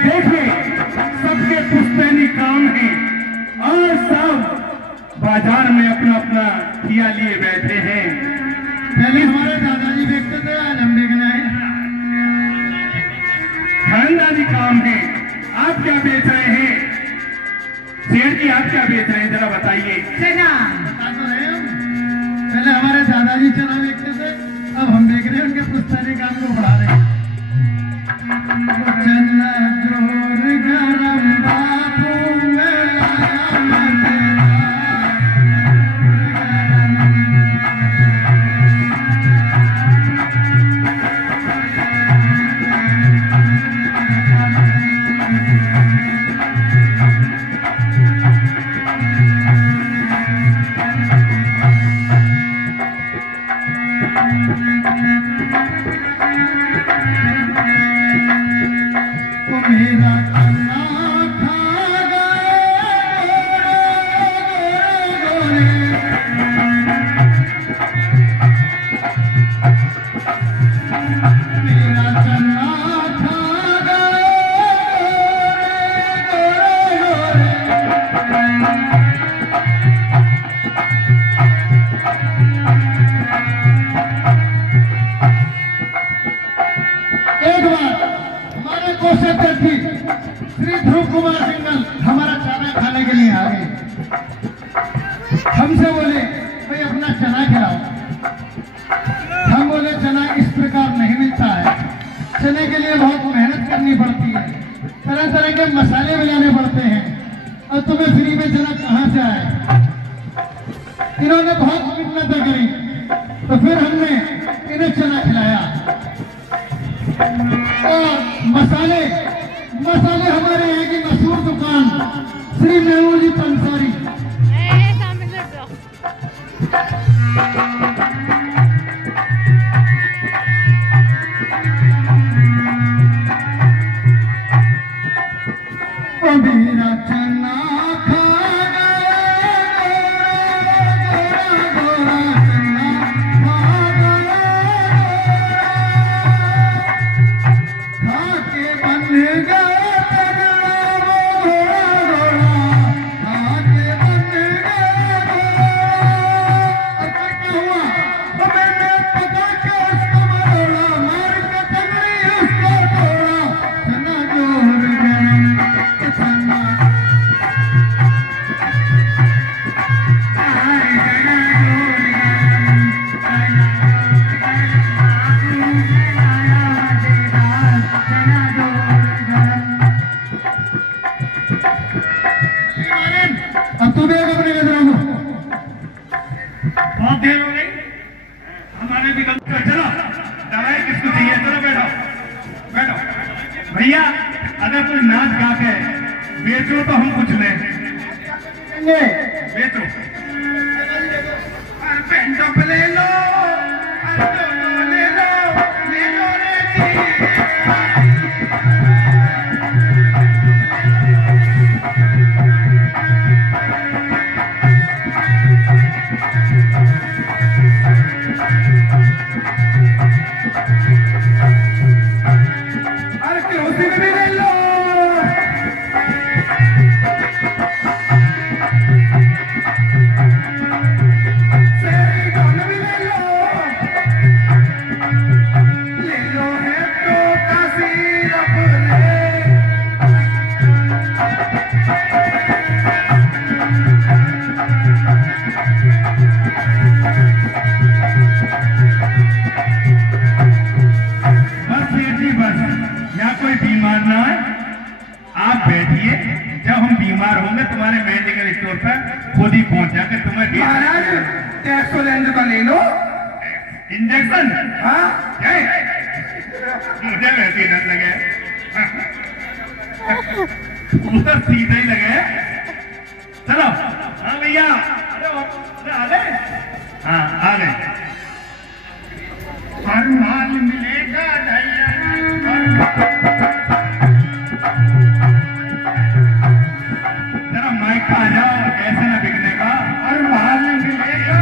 देखिए सबके पुश्तैनी काम है और सब बाजार में अपना अपना किया लिए बैठे हैं। पहले हमारे दादाजी देखते थे, आज हम देखना है। खानदानी काम है। आप क्या बेच रहे हैं सेठ जी? आप क्या बेच रहे हैं जरा बताइए। चना बता तो रहे हम। पहले हमारे दादाजी चना बेचते थे, अब हम देख रहे हैं उनके पुश्तैनी काम को बढ़ा रहे हैं। चना जोर गरम बापू में आया मैं श्री ध्रुव कुमार सिंगल हमारा चना खाने के लिए आ गए। हमसे बोले भाई अपना चना खिलाओ। हम बोले चना इस प्रकार नहीं मिलता है, चने के लिए बहुत मेहनत करनी पड़ती है, तरह तरह के मसाले मिलाने पड़ते हैं, और तुम्हें फ्री में चना कहाँ से आए। इन्होंने बहुत मिन्नतें करी, तो फिर हमने इन्हें चना खिलाया। और मसाले हमारे यहाँ की मशहूर दुकान श्री मेहूर जी पंसारी, मेरा चना खा के बन गया अब तू देख अपने नजरों को। बहुत देर हो गई, हमारे भी गलती। चलो दवाई किसको चाहिए? चलो बैठो बैठो। भैया अगर कोई नाच गा के बेचो तो हम कुछ लें। बेचो। अरे पेंटो पे ले लो। इंजेक्शन? हाँ मुझे वैसे डर लगे तो सीधा ही लगे। चलो हाँ भैया, अरे आ गए? हाँ आ गए। हर माल मिलेगा जरा माइक का आ जाओ, ऐसे ना बिकने का। हर माल मिलेगा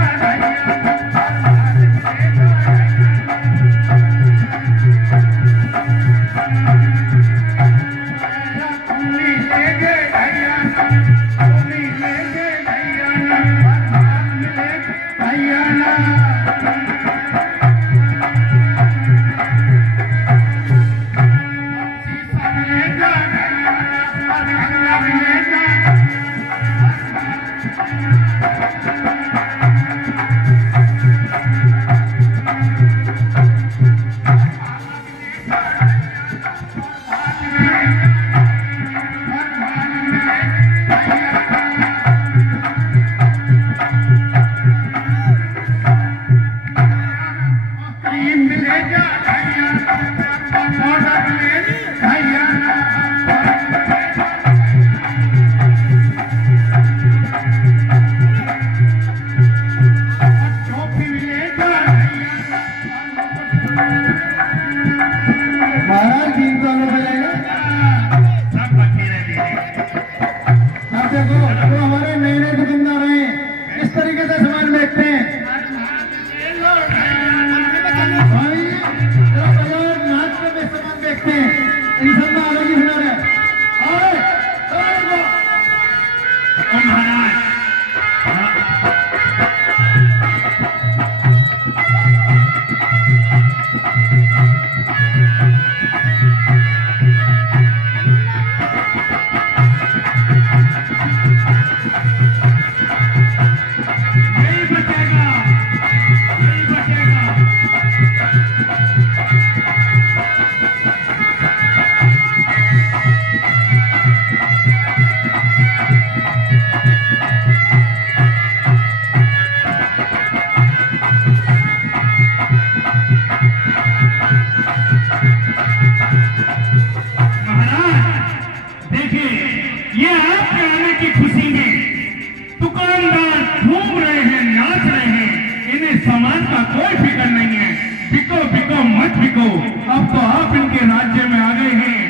अब तो आप इनके राज्य में आ गए हैं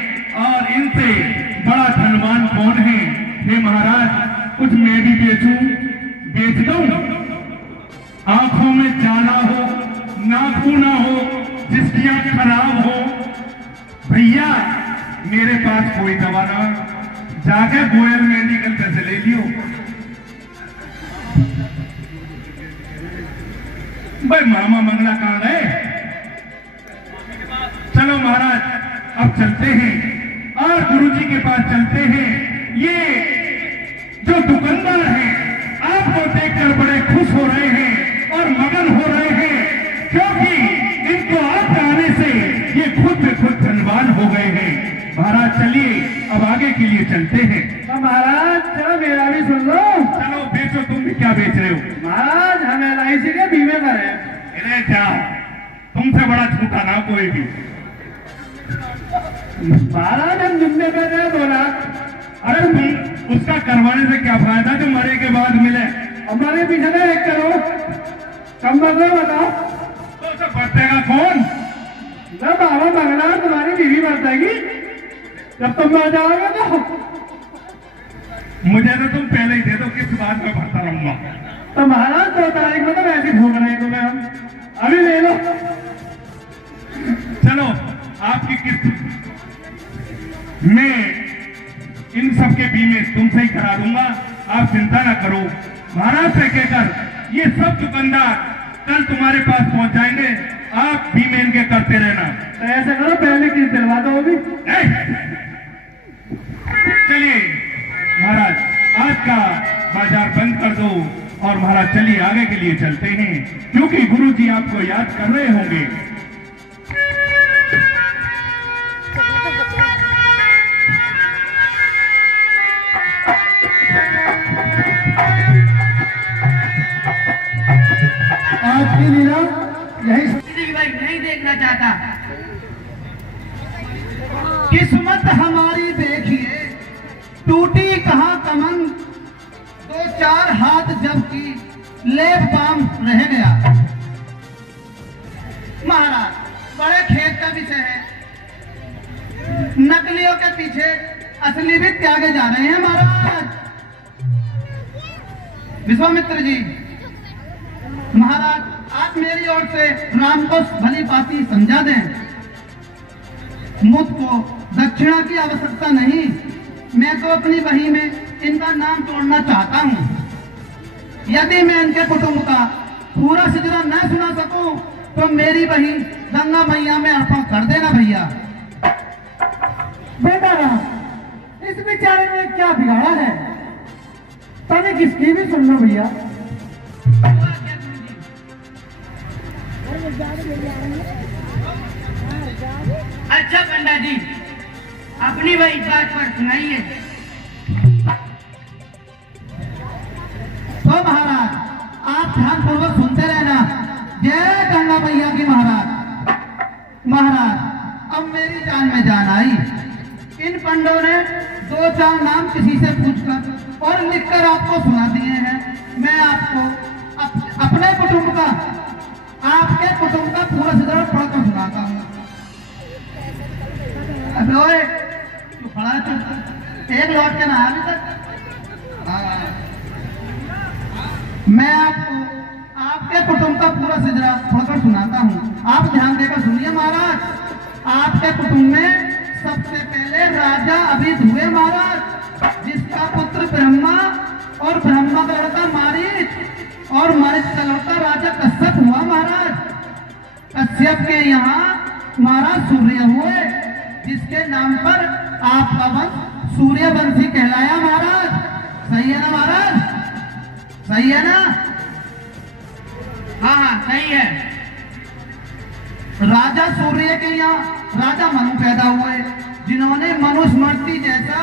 और इनसे बड़ा धनवान कौन है? हे महाराज, कुछ मैं भी बेच दूं? आंखों में जाला हो, नाखून ना हो, दृष्टियां खराब हो। भैया मेरे पास कोई दवा ना, जाके गोयल मेडिकल पैसे ले लियो। भाई मामा मंगला कहां गए? चलो महाराज अब चलते हैं और गुरुजी के पास चलते हैं। ये जो दुकानदार हैं आपको देखकर बड़े खुश हो रहे हैं और मगन हो रहे हैं, क्योंकि इनको आपके आने से ये खुद में खुद धनवान हो गए हैं। महाराज चलिए अब आगे के लिए चलते हैं। तो महाराज चलो मेरा भी सुन लो। चलो बेचो, तुम भी क्या बेच रहे हो? महाराज हम LIC के बीमे का है। इन्हें जाओ, तुमसे बड़ा झूठा ना कोई भी। महाराज हम जिम्मे पे रहे 2 लाख। अरे तुम उसका करवाने से क्या फायदा जो मरे के बाद मिले? हमारे पीछे ना 1 करोड़ कम बदलो बताओ तो उसे बरतेगा कौन? ना बाबा मंगला तुम्हारी बीवी बरतेगी जब तुम मर जाओगे तो। मुझे तो तुम पहले ही दे दो, किस बाद में भरता रहूंगा। तो महाराज 2 तारीख में तो वैसे भोग रहे हैं तुम्हें हम, अभी ले लो। चलो आपकी किस्त मैं इन सबके बीमे तुमसे ही करा दूंगा, आप चिंता ना करो। महाराज से कहकर ये सब दुकानदार कल तुम्हारे पास पहुंच जाएंगे, आप बीमे इनके करते रहना। तो ऐसा करो पहले किस्त दिलवा दो अभी। चलिए महाराज आज का बाजार बंद कर दो और महाराज चलिए आगे के लिए चलते हैं, क्योंकि गुरुजी आपको याद कर रहे होंगे। आज की लीला यही किसी भाई नहीं देखना चाहता। किस्मत हमारी देखिए टूटी कहाँ कमन, 2-4 हाथ जबकि लेप पाम रह गया। महाराज बड़े खेत का विषय है, नकलियों के पीछे असली भी त्यागे जा रहे हैं महाराज। विश्वामित्र जी महाराज आप मेरी ओर से राम को भली बाती समझा दें, मुझको दक्षिणा की आवश्यकता नहीं, मैं तो अपनी बही में इनका नाम तोड़ना चाहता हूँ। यदि मैं इनके कुटुंब का पूरा सिजरा न सुना सकूं तो मेरी बही गंगा मैया में अर्पण कर देना भैया। बेटा राम, इस बेचारे में क्या बिगाड़ा है, तने किसकी भी सुन लो भैया। अच्छा पंडा जी अपनी वही बात पर सुनाइए। तो महाराज आप ध्यानपूर्वक सुनते रहना। जय गंगा मैया की महाराज। महाराज अब मेरी जान में जान आई। इन पंडों ने 2-4 नाम किसी से पूछकर और लिखकर आपको सुना दिए हैं। मैं आपको अपने कुटुंब का, आपके कुटुंब का पूरा सिद्धांत पढ़कर सुनाता हूँ। अबे ओए तू खड़ा है, तू एक लौट के ना अभी तक। मैं आपको आपके कुटुंब का पूरा सिजरा पढ़कर सुनाता हूँ, आप ध्यान देकर सुनिए महाराज। आपके कुटुंब में सबसे पहले राजा अभिध हुए महाराज, जिसका पुत्र ब्रह्मा और ब्रह्मा का लड़का मारीच और मारीच का लड़का राजा कश्यप हुआ महाराज। कश्यप के यहाँ महाराज सूर्य हुए, जिसके नाम पर आपका वंश सूर्यवंशी कहलाया महाराज। सही है ना महाराज, सही है ना? हाँ हाँ सही है। राजा सूर्य के यहाँ राजा मनु पैदा हुए, जिन्होंने मनुस्मृति जैसा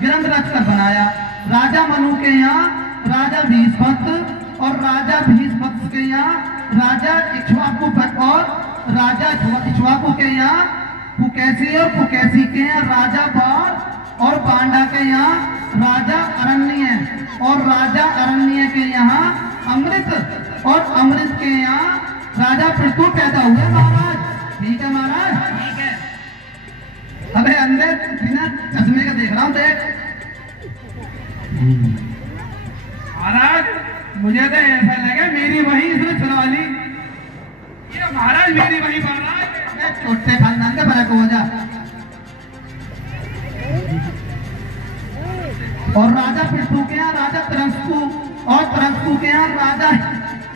ग्रंथ रचकर बनाया। राजा मनु के यहाँ राजा भीष्मभक्त और राजा भीष्मभक्त के यहाँ राजा इक्ष्वाकु और राजा इक्ष्वाकु के यहाँ पुकैसी और पुकैसी के यहाँ राजा बाण और बांडा के यहाँ राजा अरण्य और राजा अरण्य के यहाँ अमृत और अमृत के यहाँ राजा पृथु पैदा हुए महाराज। ठीक है महाराज, ठीक है। अबे अंदर बिना चश्मे का देख रहा हूँ, देख महाराज मुझे तो ऐसा लगा मेरी वही इसने चुरा ली। ये महाराज मेरी वही महाराज छोटे खानदान का फर्क हो जा। और राजा पृथु के यहाँ राजा तरंसु और तरंसु के यहाँ राजा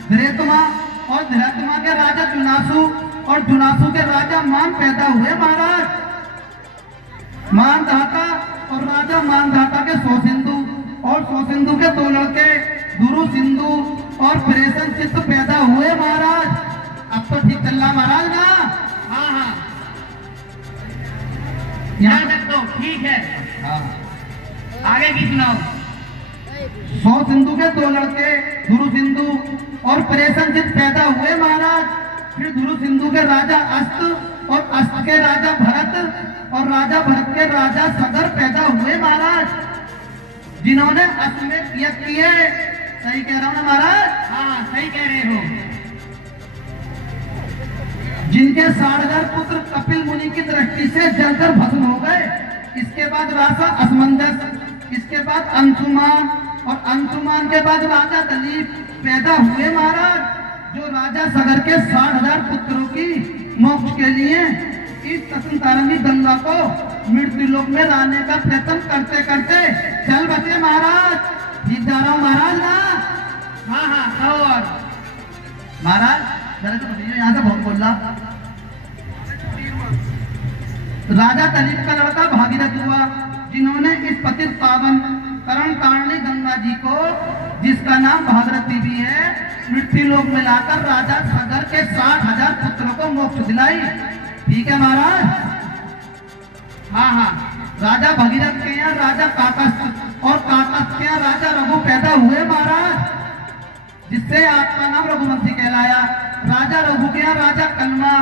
धृतमा और धृतमा के राजा जुनासु और जुनासु के राजा मान पैदा हुए महाराज। मानधाता और राजा मानधाता के सौसिंधु और सौसिंधु के 2 लड़के दुरु सिंधु और प्रेषण चित्त पैदा हुए महाराज। अब तो ठीक चल रहा महाराज ना? हाँ हाँ यहाँ तक तो ठीक है। हाँ। आगे की सुनाओ। सौ सिंधु के 2 लड़के दुरु सिंधु और प्रेषण चित्त पैदा हुए महाराज। फिर दुरु सिंधु के राजा अस्त और अस्त के राजा भरत और राजा भरत के राजा सगर पैदा हुए महाराज, जिन्होंने अश्वमेध यज्ञ किए। सही कह रहा हूँ ना महाराज? हाँ सही कह रहे हो। जिनके 60,000 पुत्र कपिल मुनि की दृष्टि से जलकर भस्म हो गए। इसके बाद राजा असमंजस इसके बाद अंशुमान, और अंशुमान के बाद राजा दलीप पैदा हुए महाराज, जो राजा सगर के 60,000 पुत्रों की मोक्ष के लिए इस तपनतारिणी गंगा को मृत्यु लोक में लाने का प्रयत्न करते करते चल बचे महाराज। जीत जा रहा हूँ महाराज ना। हाँ हाँ और महाराज जरा तो यहाँ से बहुत बोल रहा। राजा दलीप का लड़का भागीरथ हुआ, जिन्होंने इस पतित पावन तरणतारिणी गंगा जी को, जिसका नाम भागीरथी भी है, मृत्यु लोक में लाकर राजा सगर के 60,000 पुत्रों को मोक्ष दिलाई। ठीक है महाराज। हाँ हाँ, राजा भगीरथ के यहाँ राजा काकस्थ, और काकस्थ के यहाँ राजा रघु पैदा हुए महाराज, जिससे आपका नाम रघुवंशी कहलाया। राजा रघु के यहाँ राजा कलमा,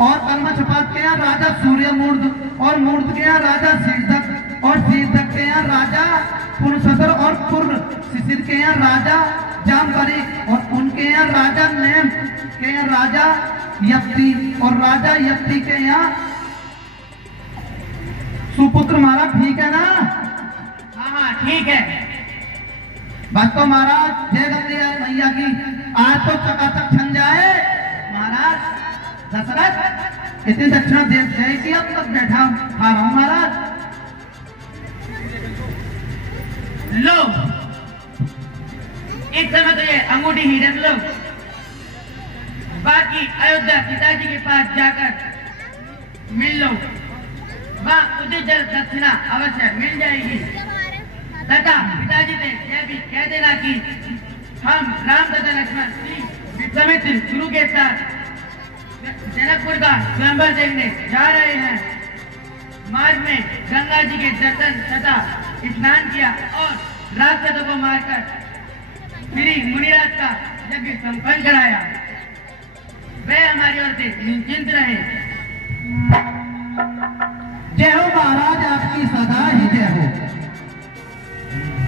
और कलमा छपात के यहाँ राजा सूर्यमूर्ध, और मूर्ध के यहाँ राजा शीर्षक, और शीर्षक के यहाँ राजा पुरसर, और पुर शिशिर के यहाँ राजा जामबरी, और उनके यहाँ राजा नेम के यहाँ राजा यप्ती, और राजा यप्ती के यहाँ सुपुत्र महाराज। ठीक है ना? हाँ हाँ ठीक है। बस तो महाराज जय गंगे मैया की आज तो चकाचक छन जाए महाराज। दशरथ इतनी दक्षिणा दे कि अब तक बैठा खा रहा हूं महाराज। लो इस समय तो ये अंगूठी ही रख लो, बाकी अयोध्या पिताजी के पास जाकर मिल लो, वहां उचित दक्षिणा अवश्य मिल जाएगी। तथा पिताजी से यह भी कह देना कि हम राम तथा लक्ष्मण विश्वामित्र गुरु के साथ जनकपुर का स्वयंवर देखने जा रहे हैं। मार्ग में गंगा जी के दर्शन तथा स्नान किया और राक्षसों को मारकर श्री मुनिराज का यज्ञ संपन्न कराया। वे हमारी ओर से निश्चिंत रहे। जय हो महाराज, आपकी सदा ही जय हो।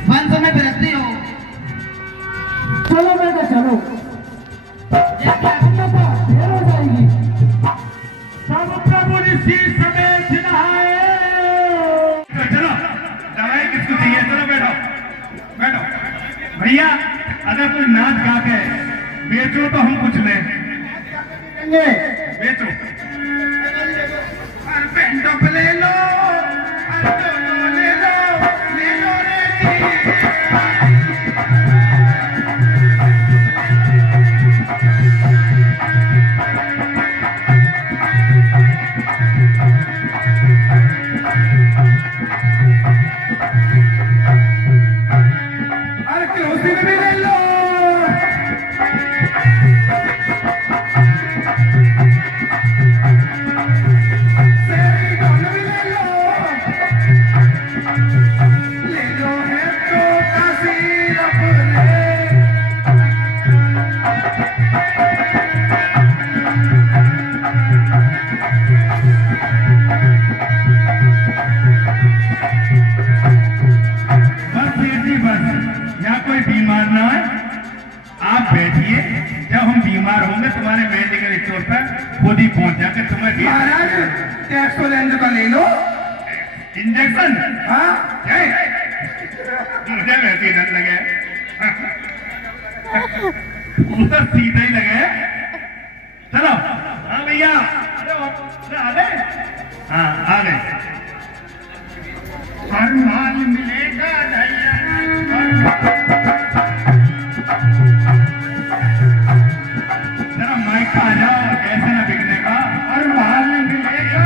वंश में वृद्धि हो। चलो बेटा चलो, देर हो जाएगी। सब प्रभु ऋषि समेत नहाए। चलो दवाई किसको चाहिए? चलो बैठो बैठो। भैया अगर कोई नाच गा के बेचो तो हम कुछ लें। बेचो पेंटोप ले लो, ले लो रे अरे क्यों भी ले लो। तुम्हारे मेडिकल स्टोर पर खुद ही पहुंच जाकर तुम्हें महाराज टैक्सोलैंड का ले लो इंजेक्शन। हाँ मुझे वैसे डर लगे तो सीधा ही लगे। चलो हाँ भैया आ गए। हाँ आ गए। हर माल मिलेगा माइक आ जाओ, ऐसे ना बिकने का। और माल मिलेगा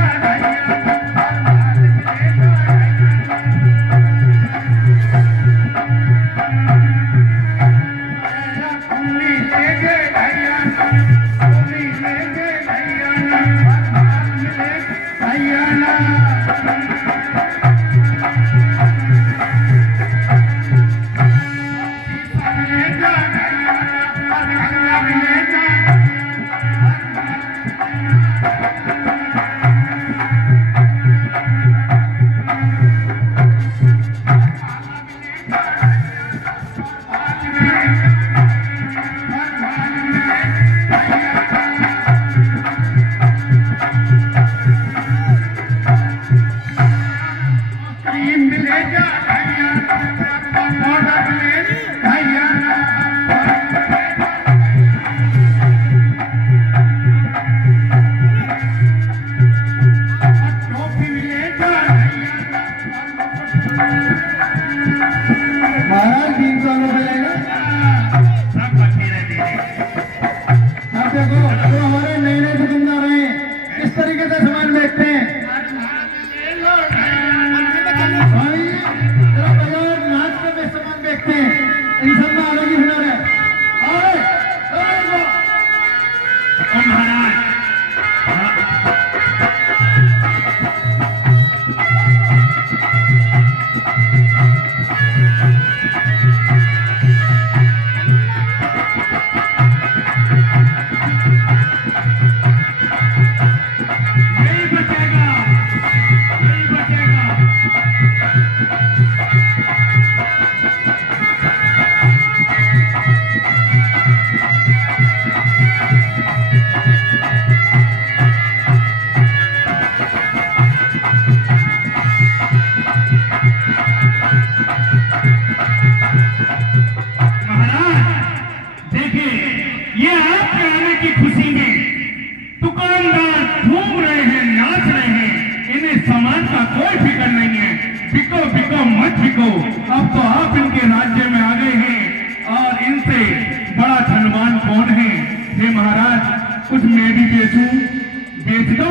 बेच दो,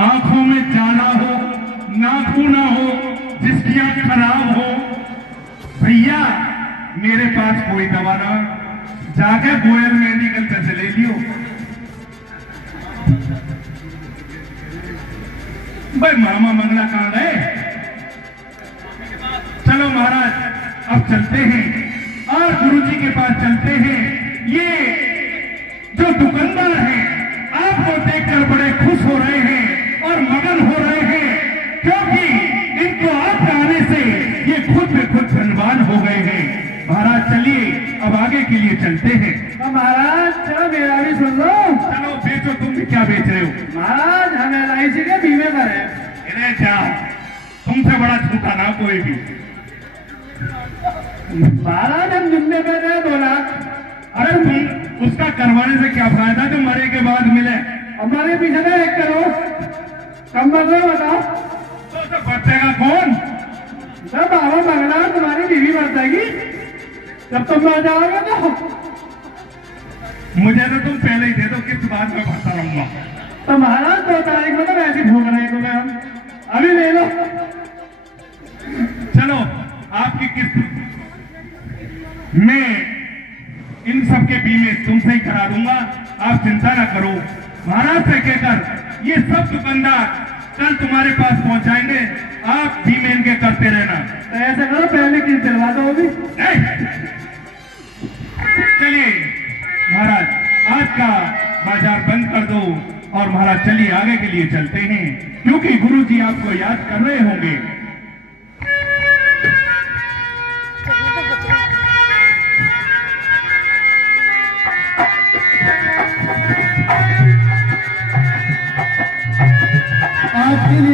आंखों में जाला हो, नाखून ना हो, जिसकी आंख खराब हो, भैया मेरे पास कोई दवा ना, जाके गोयल मेडिकल पे से ले लियो। भाई मामा मंगला कहां गए? चलो महाराज अब चलते हैं और गुरुजी के पास चलते हैं। ये जो दुकानदार हैं आपको देखकर बड़े खुश हो रहे हैं और मगन हो रहे हैं, क्योंकि इनको आपके आने से ये खुद में खुद धनवान हो गए हैं। महाराज चलिए अब आगे के लिए चलते हैं। तो महाराज चलो मेरा भी सुन लो। चलो बेचो, तुम भी क्या बेच रहे हो? महाराज हम LIC के बीमे का है। इन्हें क्या, तुमसे बड़ा झूठा ना कोई भी। महाराज हम जिम्मे पे गए 2 लाख। अरे तुम उसका करवाने से क्या फायदा जो मरे के बाद मिले? हमारे पीछे ना 1 करोड़ कम कर रहे बताओ तो उसे बचेगा कौन? जब बाबा मंगला तुम्हारी बीवी मर जाएगी, जब तुम मर जाओगे तो मुझे तो तुम पहले ही दे दो, किस बात में भाता रहूंगा। तो महाराज 2 तारीख में तो वैसे भूख रहे हैं तुम्हें, हम अभी ले लो। चलो आपकी किस्त मैं इन सबके बीमे तुमसे ही करा दूंगा, आप चिंता ना करो। महाराज से कहकर ये सब दुकानदार कल तुम्हारे पास पहुंचाएंगे, आप बीमे इनके करते रहना। तो ऐसे करो पहले किस्त दिलवा दो अभी। चलिए महाराज आज का बाजार बंद कर दो और महाराज चलिए आगे के लिए चलते हैं, क्योंकि गुरुजी आपको याद कर रहे होंगे। आपके लिए